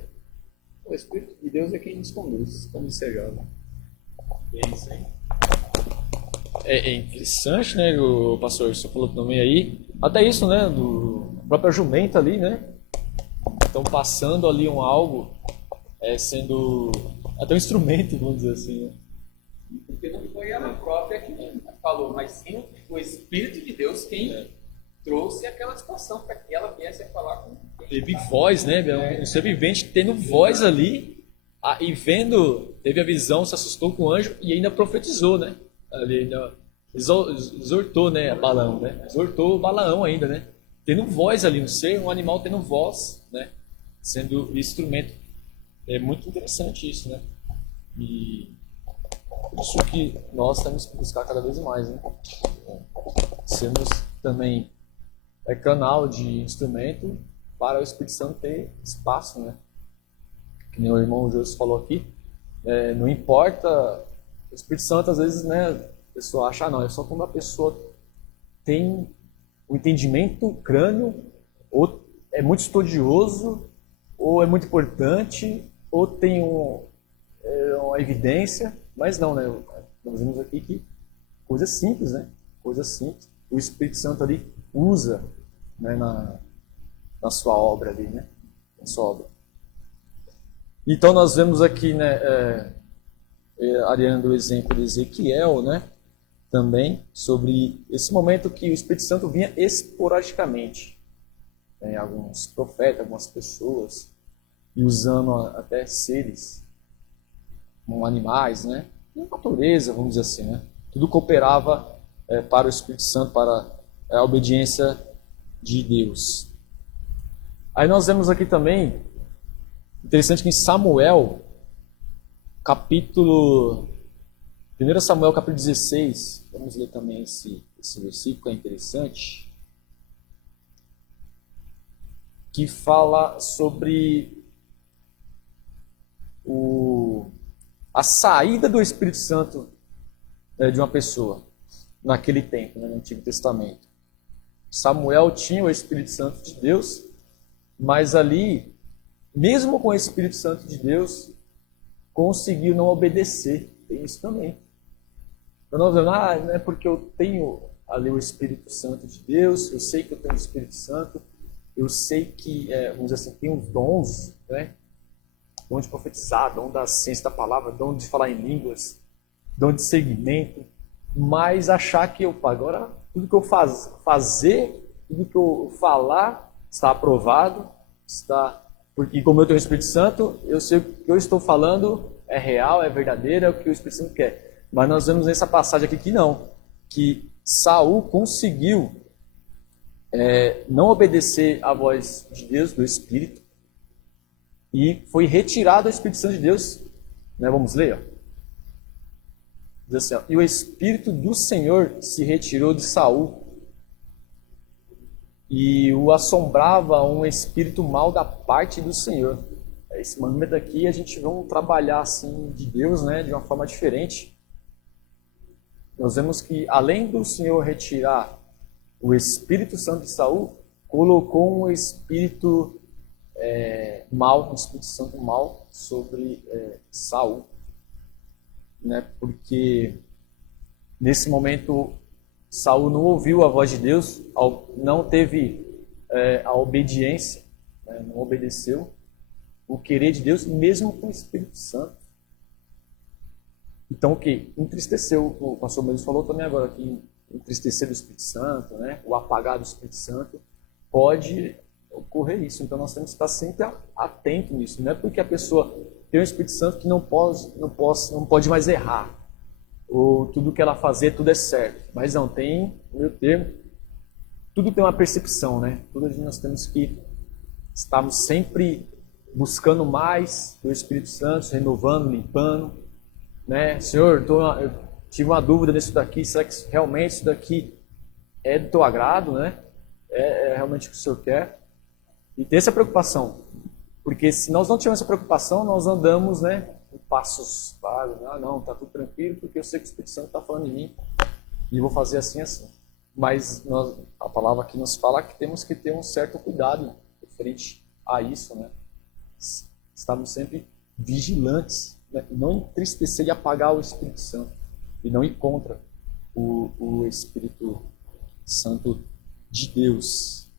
o Espírito de Deus é quem nos conduz, como seja. É interessante, né, o pastor, você falou também aí, até isso, né, do própria jumenta ali, né, estão passando ali algo, sendo até um instrumento, vamos dizer assim, né. Porque não foi ela própria que falou, mas sim o Espírito de Deus quem trouxe aquela situação para que ela viesse a falar com quem. Teve voz, né, um ser vivente tendo voz ali, e vendo, teve a visão, se assustou com o anjo e ainda profetizou, né. Ali ainda exortou, né, a Balaão, né? Exortou o Balaão ainda, né? Tendo voz ali, um animal tendo voz, né? Sendo instrumento. É muito interessante isso, né? E por isso que nós temos que buscar cada vez mais, né? Sermos também canal de instrumento para o Espírito Santo ter espaço, né? Que nem o irmão José falou aqui, não importa, o Espírito Santo às vezes, né, a pessoa acha, não, é só quando a pessoa tem um entendimento crânio, ou é muito estudioso, ou é muito importante, ou tem uma evidência, mas não, né? Nós vemos aqui que coisas simples, né? Coisas simples. O Espírito Santo ali usa, né, na sua obra ali, né? Na sua obra. Então nós vemos aqui, né, Ariana do exemplo de Ezequiel, né? Também sobre esse momento que o Espírito Santo vinha esporadicamente, né, alguns profetas, algumas pessoas, e usando até seres, como animais, né? E a natureza, vamos dizer assim, né? Tudo cooperava para o Espírito Santo, para a obediência de Deus. Aí nós vemos aqui também, interessante que em Samuel, capítulo 1 Samuel capítulo 16, vamos ler também esse versículo, é interessante, que fala sobre a saída do Espírito Santo de uma pessoa naquele tempo, né, no Antigo Testamento. Samuel tinha o Espírito Santo de Deus, mas ali, mesmo com o Espírito Santo de Deus, conseguiu não obedecer. Tem isso também. Então nós vemos, não é porque eu tenho ali o Espírito Santo de Deus, eu sei que eu tenho o Espírito Santo, eu sei que, vamos dizer assim, tem os dons, né? Dom de profetizar, dom da ciência da palavra, dom de falar em línguas, dom de segmento, mas achar que agora tudo que eu fazer, tudo que eu falar está aprovado, porque como eu tenho o Espírito Santo, eu sei que o que eu estou falando é real, é verdadeiro, é o que o Espírito Santo quer. Mas nós vemos nessa passagem aqui que não, que Saul conseguiu não obedecer à voz de Deus, do Espírito, e foi retirado o Espírito Santo de Deus, né? Vamos ler, ó. Diz assim, ó, e o Espírito do Senhor se retirou de Saul, e o assombrava um espírito mau da parte do Senhor. Esse momento aqui a gente vai trabalhar assim de Deus, né, de uma forma diferente. Nós vemos que além do Senhor retirar o Espírito Santo de Saul, colocou um espírito mal, um Espírito Santo mal sobre Saul, né? Porque nesse momento Saul não ouviu a voz de Deus, não teve a obediência, né? Não obedeceu o querer de Deus, mesmo com o Espírito Santo. Então o que? Entristeceu, o pastor Meus falou também agora que entristecer do Espírito Santo, né? O apagar do Espírito Santo, pode ocorrer isso. Então nós temos que estar sempre atento nisso. Não é porque a pessoa tem o Espírito Santo que não pode mais errar, ou tudo que ela fazer, tudo é certo. Mas não, tem o meu termo, tudo tem uma percepção, né? Tudo nós temos que estarmos sempre buscando mais do Espírito Santo, renovando, limpando, né? Senhor, eu tive uma dúvida nisso daqui, será que realmente isso daqui é do teu agrado, né? É realmente o que o Senhor quer? E ter essa preocupação, porque se nós não tivermos essa preocupação, nós andamos, né, em passos vagos. Não, tá tudo tranquilo, porque eu sei que o Espírito Santo está falando de mim e vou fazer assim, assim. Mas a palavra aqui nos fala que temos que ter um certo cuidado frente a isso, né? Estamos sempre vigilantes, né? Não entristecer e apagar o Espírito Santo e não ir contra o Espírito Santo de Deus,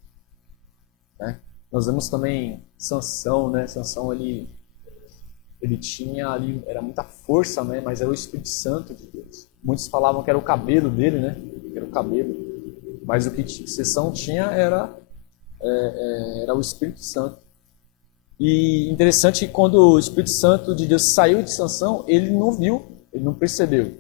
né? Nós vemos também Sansão, né? Sansão ele tinha ali, era muita força, né? Mas era o Espírito Santo de Deus. Muitos falavam que era o cabelo dele, né? Era o cabelo. Mas o que Sansão tinha era o Espírito Santo. E interessante que quando o Espírito Santo de Deus saiu de Sansão, ele não viu, ele não percebeu,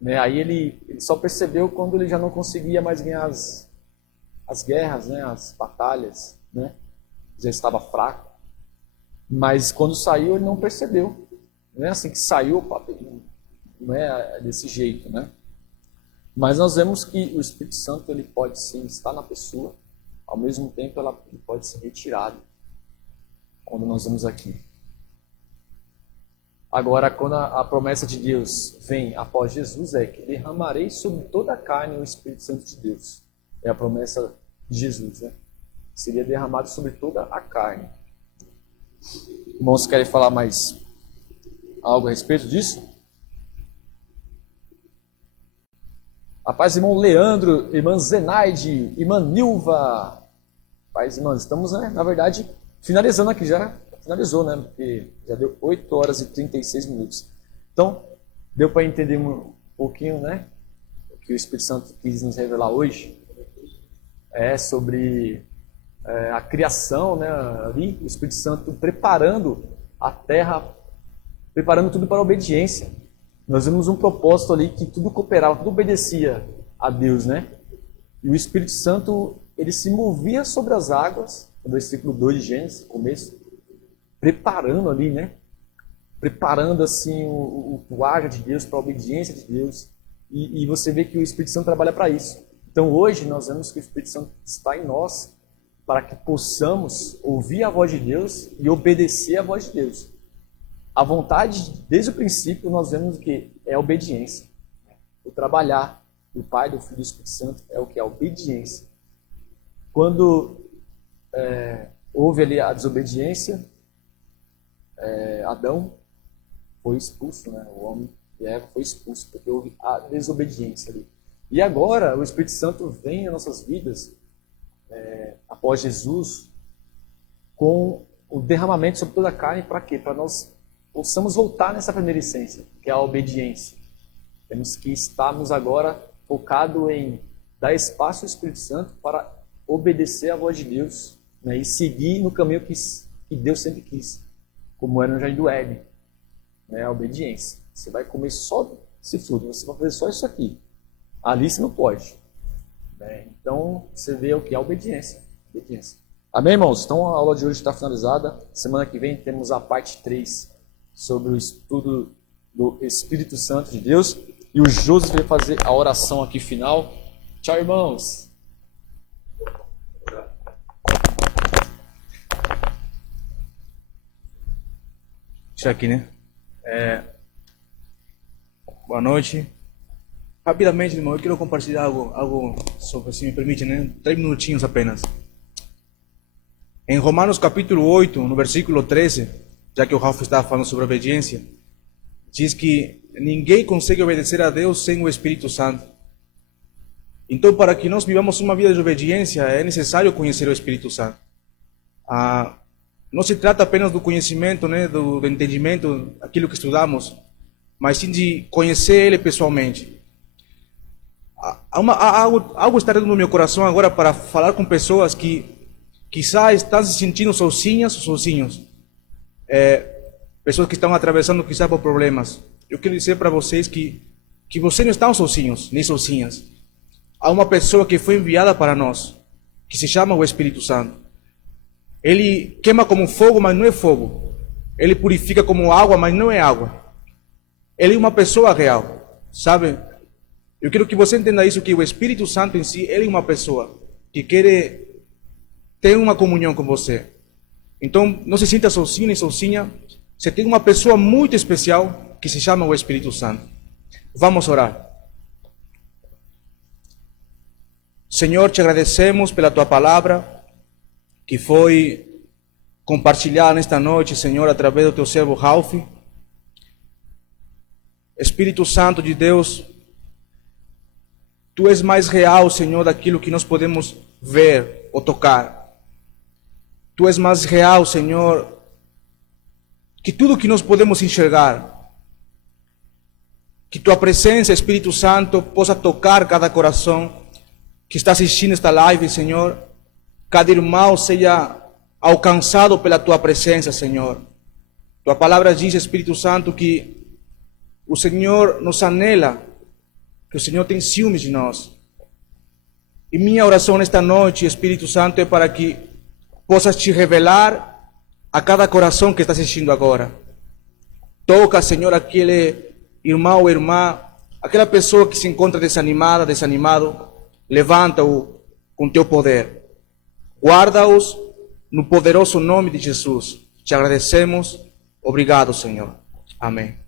né? Aí ele só percebeu quando ele já não conseguia mais ganhar as guerras, né? As batalhas, né? Já estava fraco. Mas quando saiu, ele não percebeu. Não é assim que saiu, opa, não é desse jeito, né? Mas nós vemos que o Espírito Santo ele pode sim estar na pessoa, ao mesmo tempo ele pode ser retirado, quando nós vemos aqui. Agora, quando a promessa de Deus vem após Jesus, é que derramarei sobre toda a carne o Espírito Santo de Deus. É a promessa de Jesus, né? Seria derramado sobre toda a carne. Irmãos, querem falar mais algo a respeito disso? A paz, irmão Leandro, irmã Zenaide, irmã Nilva. Paz, irmãos, estamos, né, na verdade, finalizando aqui, já finalizou, né? Porque já deu 8 horas e 36 minutos. Então, deu para entender um pouquinho, né? O que o Espírito Santo quis nos revelar hoje. É sobre a criação, né? Ali, o Espírito Santo preparando a terra, preparando tudo para a obediência. Nós vimos um propósito ali que tudo cooperava, tudo obedecia a Deus, né? E o Espírito Santo, ele se movia sobre as águas, no versículo 2 de Gênesis, começo, preparando ali, né? Preparando assim o ar de Deus para a obediência de Deus. E você vê que o Espírito Santo trabalha para isso. Então hoje nós vemos que o Espírito Santo está em nós para que possamos ouvir a voz de Deus e obedecer a voz de Deus. A vontade, desde o princípio, nós vemos que é a obediência. O trabalhar do Pai, do Filho e do Espírito Santo é o que? A obediência. Quando houve ali a desobediência, Adão foi expulso, né? O homem e Eva foi expulso, porque houve a desobediência ali. E agora o Espírito Santo vem em nossas vidas, após Jesus, com o derramamento sobre toda a carne, para quê? Para nós possamos voltar nessa primeira essência, que é a obediência. Temos que estarmos agora focados em dar espaço ao Espírito Santo para obedecer à voz de Deus, né? E seguir no caminho que Deus sempre quis, como era no Jardim do Éden, né? A obediência. Você vai comer só esse fruto, você vai fazer só isso aqui. Ali você não pode. Né? Então, você vê o que é a obediência. Obediência. Amém, irmãos? Então, a aula de hoje está finalizada. Semana que vem temos a parte 3 sobre o estudo do Espírito Santo de Deus. E o José vai fazer a oração aqui final. Tchau, irmãos! Isso aqui, né? Boa noite. Rapidamente, irmão, eu quero compartilhar algo sobre, se me permite, né? 3 minutinhos apenas. Em Romanos capítulo 8, no versículo 13, já que o Ralph estava falando sobre obediência, diz que ninguém consegue obedecer a Deus sem o Espírito Santo. Então, para que nós vivamos uma vida de obediência, é necessário conhecer o Espírito Santo. Não se trata apenas do conhecimento, né, do entendimento, aquilo que estudamos, mas sim de conhecer Ele pessoalmente. Algo está dentro do meu coração agora para falar com pessoas que quizás estão se sentindo sozinhas ou sozinhos. Pessoas que estão atravessando quizás por problemas. Eu quero dizer para vocês que vocês não estão sozinhos, nem sozinhas. Há uma pessoa que foi enviada para nós, que se chama o Espírito Santo. Ele queima como fogo, mas não é fogo. Ele purifica como água, mas não é água. Ele é uma pessoa real, sabe? Eu quero que você entenda isso, que o Espírito Santo em si, ele é uma pessoa que quer ter uma comunhão com você. Então, não se sinta sozinho nem sozinha. Você tem uma pessoa muito especial que se chama o Espírito Santo. Vamos orar. Senhor, te agradecemos pela tua palavra, que foi compartilhada nesta noite, Senhor, através do teu servo Ralph. Espírito Santo de Deus, tu és mais real, Senhor, daquilo que nós podemos ver ou tocar. Tu és mais real, Senhor, que tudo que nós podemos enxergar. Que tua presença, Espírito Santo, possa tocar cada coração que está assistindo esta live, Senhor. Cada irmão seja alcançado pela tua presença, Senhor. Tua palavra diz, Espírito Santo, que o Senhor nos anela, que o Senhor tem ciúmes de nós. E minha oração nesta noite, Espírito Santo, é para que possas te revelar a cada coração que está assistindo agora. Toca, Senhor, aquele irmão ou irmã, aquela pessoa que se encontra desanimada, desanimado, levanta-o com teu poder. Guarda-os no poderoso nome de Jesus. Te agradecemos. Obrigado, Senhor. Amém.